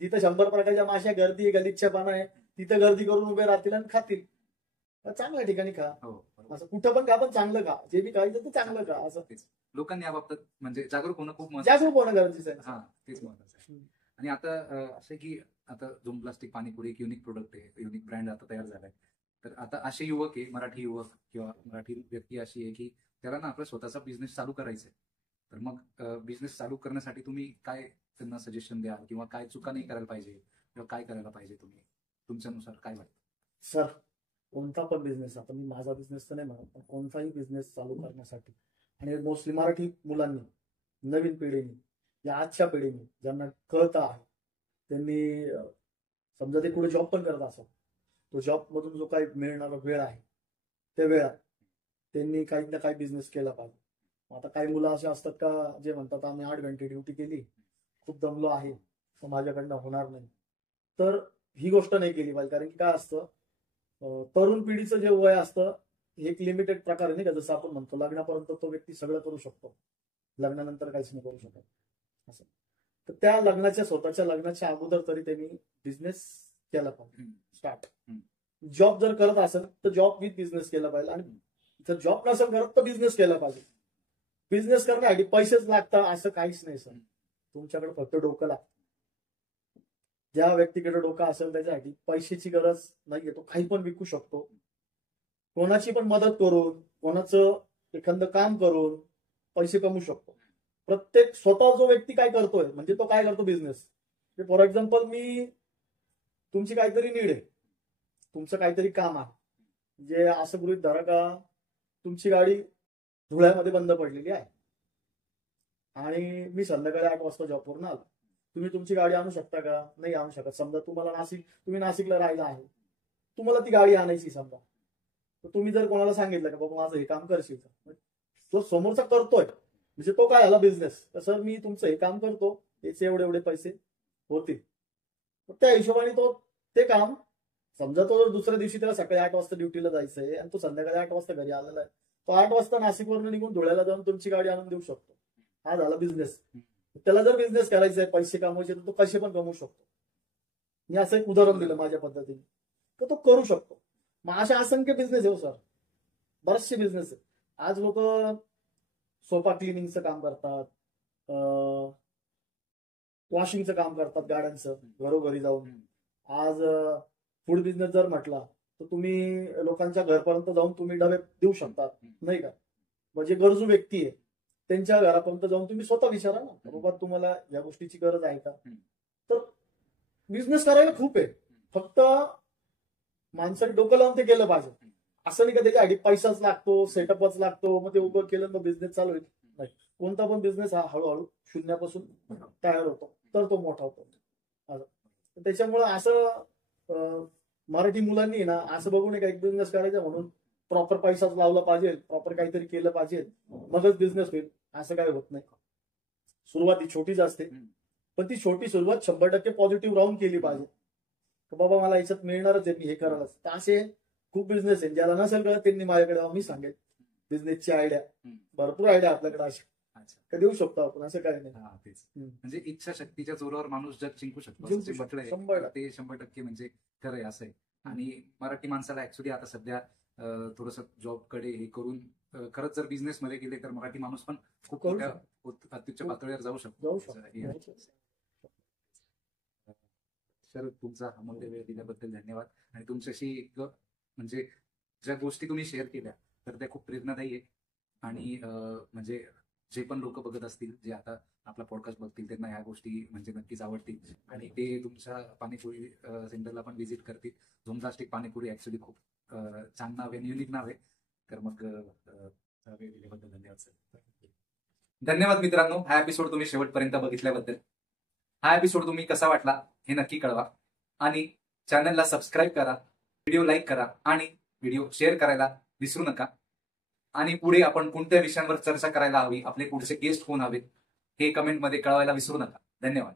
जिथं 100 प्रकारच्या माश्या गर्दी गलिच्छपणा आहे, तिथं गर्दी करून उभे राहतील आणि खातील. चांगल्या ठिकाणी खा, असं कुठं पण खा, पण चांगलं खा, जे बी खायचं ते चांगलं खा. असं लोकांनी याबाबत म्हणजे जागरूक होणं खूप गरजेचं आहे. हा, तेच महत्वाचं आहे. आणि आता असं की आता झूम प्लास्टिक पाणीपुरी एक युनिक प्रोडक्ट आहे, युनिक ब्रँड आता तयार झालाय. तर आता असे युवक आहे, मराठी युवक किंवा मराठी व्यक्ती अशी आहे की त्याला ना आपला स्वतःचा बिझनेस चालू करायचा आहे. तर मग बिझनेस चालू करण्यासाठी तुम्ही काय त्यांना सजेशन द्याल, किंवा काय चुका नाही करायला पाहिजे, किंवा काय करायला पाहिजे, तुम्ही तुमच्यानुसार काय वाटतं? सर, कोणता पण बिझनेस, आता मी माझा बिझनेस तर नाही म्हणत, पण कोणताही बिझनेस चालू करण्यासाठी, आणि मोस्टली मराठी मुलांनी, नवीन पिढीने, या आजच्या पिढीने ज्यांना कळत आहे, त्यांनी समजा ते पुढे जॉब पण करत असतात, तो जॉब मधून जो काही मिळणारा वेळ आहे त्या वेळात त्यांनी काही ना काही बिझनेस केला पाहिजे. आता काही मुलं असे असतात का जे म्हणतात आम्ही 8 घंटे ड्युटी केली, खूप दमलो आहे, तर माझ्याकडनं होणार नाही. तर ही गोष्ट नाही केली पाहिजे. कारण की काय असतं, तरुण पिढीचं जे वय असतं एक लिमिटेड प्रकारे नाही का, जसं आपण म्हणतो लग्नापर्यंत तो व्यक्ती सगळं करू शकतो, लग्नानंतर काहीच नाही करू शकत असं. तर त्या लग्नाच्या स्वतःच्या लग्नाच्या अगोदर तरी त्यांनी बिझनेस केला पाहिजे स्टार्ट. जॉब जर करत असेल तर जॉब विथ बिझनेस केला पाहिजे, आणि जर जॉब नसेल करत तर बिझनेस केला पाहिजे. बिझनेस करण्यासाठी पैसेच लागतात असं काहीच नाही सर. तुमच्याकडे फक्त डोकं लागतं. ज्या व्यक्तीकडे डोकं असेल त्याच्यासाठी पैशाची गरज नाहीये. तो काही पण विकू शकतो, कोणाची पण मदत करून, कोणाचं एखादं काम करून पैसे कमवू शकतो. प्रत्येक स्वतः जो व्यक्ती काय करतोय म्हणजे तो काय करतो बिझनेस. फॉर एक्झाम्पल मी तुमची काहीतरी नीड आहे, तुमचं काहीतरी काम आहे, जे असं गृहीत धरा का तुमची गाडी धुळ्यामध्ये बंद पडलेली आहे आणि मी संध्याकाळी 8 वाजता जॉबवरून आलो. तुम्ही तुमची गाडी आणू शकता का? नाही आणू शकत. समजा तुम्हाला तुम्ही नाशिकला राहिला आहे, तुम्हाला ती गाडी आणायची समजा, तर तुम्ही जर कोणाला सांगितलं का बाबा माझं हे काम करशील का, जो समोरचा करतोय म्हणजे तो काय झाला बिझनेस. तर सर मी तुमचं हे काम करतो, त्याचे एवढे एवढे पैसे होतील. त्या हिशोबाने तो ते काम, समजा तो जर दुसऱ्या दिवशी त्याला सकाळी 8 वाजता ड्युटीला जायचंय आणि तो संध्याकाळी 8 वाजता घरी आलेला आहे, तो 8 वाजता नाशिकवरून निघून धुळ्याला जाऊन तुमची गाडी आणून देऊ शकतो. हा झाला बिझनेस. त्याला जर बिझनेस करायचा आहे, पैसे कमवायचे, तर तो पैसे पण कमवू शकतो. मी असं एक उदाहरण दिलं माझ्या पद्धतीने, तर तो करू शकतो. मग अशा असंख्य बिझनेस आहे सर, बरेचसे बिझनेस आहे. आज लोक सोफा क्लिनिंगचं काम करतात, वॉशिंगचं काम करतात गाड्यांचं घरोघरी जाऊन. आज फूड बिझनेस जर म्हटला तर तुम्ही लोकांच्या घरपर्यंत जाऊन तुम्ही डबे देऊ शकतात, नाही का. म्हणजे गरजू व्यक्ती आहे त्यांच्या घरापर्यंत जाऊन तुम्ही स्वतः विचारा ना बाबा तुम्हाला या गोष्टीची गरज आहे का. तर बिझनेस करायला खूप आहे, फक्त माणसाने डोकं लावून ते केलं पाहिजे. असं नाही का त्याच्यासाठी पैसाच लागतो, सेटअपच लागतो, मग ते उभं केलं मग बिझनेस चालू होईल. नाही, कोणता पण बिझनेस हा हळूहळू शून्यापासून तयार होतो तर तो मोठा होतो. त्याच्यामुळं असं मराठी मुलांनी ना असं बघू नये का एक बिझनेस करायचा म्हणून प्रॉपर पैसाच लावला पाहिजे, प्रॉपर काहीतरी केलं पाहिजे मगच बिझनेस होईल, असं काही होत नाही. सुरुवात ही छोटीच असते, पण ती छोटी सुरुवात 100% पॉझिटिव्ह राहून केली पाहिजे. बाबा मला याच्यात मिळणारच आहे, मी हे करायलाच. तर असे खूप बिझनेस आहे, ज्याला नसेल कळत त्यांनी माझ्याकडे मी सांगेल बिझनेसची आयडिया, भरपूर आयडिया आपल्याकडे अशी का देऊ शकतो आपण, असं काही नाही. तेच म्हणजे इच्छाशक्तीच्या जोरावर माणूस जग जिंकू शकतो, ते 100% म्हणजे खरं आहे, असं आहे. आणि मराठी माणसाला ऍक्च्युली आता सध्या थोडस जॉबकडे हे करून खरंच जर बिझनेस मध्ये गेले तर मराठी माणूस पण खूप अत्युच्च पातळीवर जाऊ शकतो. सर तुमचा अमूल्य वेळ दिल्याबद्दल धन्यवाद. आणि तुमच्याशी म्हणजे ज्या गोष्टी तुम्ही शेअर केल्या तर त्या खूप प्रेरणादायी आहे. आणि म्हणजे जे पण लोक बघत असतील, जे आता आपला पॉडकास्ट बघतील, त्यांना ह्या गोष्टी म्हणजे नक्कीच आवडतील आणि ते तुमच्या पाणीपुरी सेंटरला पण व्हिजिट करतील. झोम प्लास्टिक पाणीपुरी ऍक्च्युली खूप छान नाव आहे, युनिक नाव आहे. तर मग वेळ दिल्याबद्दल धन्यवाद सर. धन्यवाद मित्रांनो, हा एपिसोड तुम्ही शेवटपर्यंत बघितल्याबद्दल. हा एपिसोड तुम्ही कसा वाटला हे नक्की कळवा आणि चॅनलला सबस्क्राईब करा, व्हिडिओ लाईक करा आणि व्हिडिओ शेअर करायला विसरू नका. आणि पुढे आपण कोणत्या विषयांवर चर्चा करायला हवी, आपले पुढचे गेस्ट कोण हवेत हे कमेंटमध्ये कळवायला विसरू नका. धन्यवाद.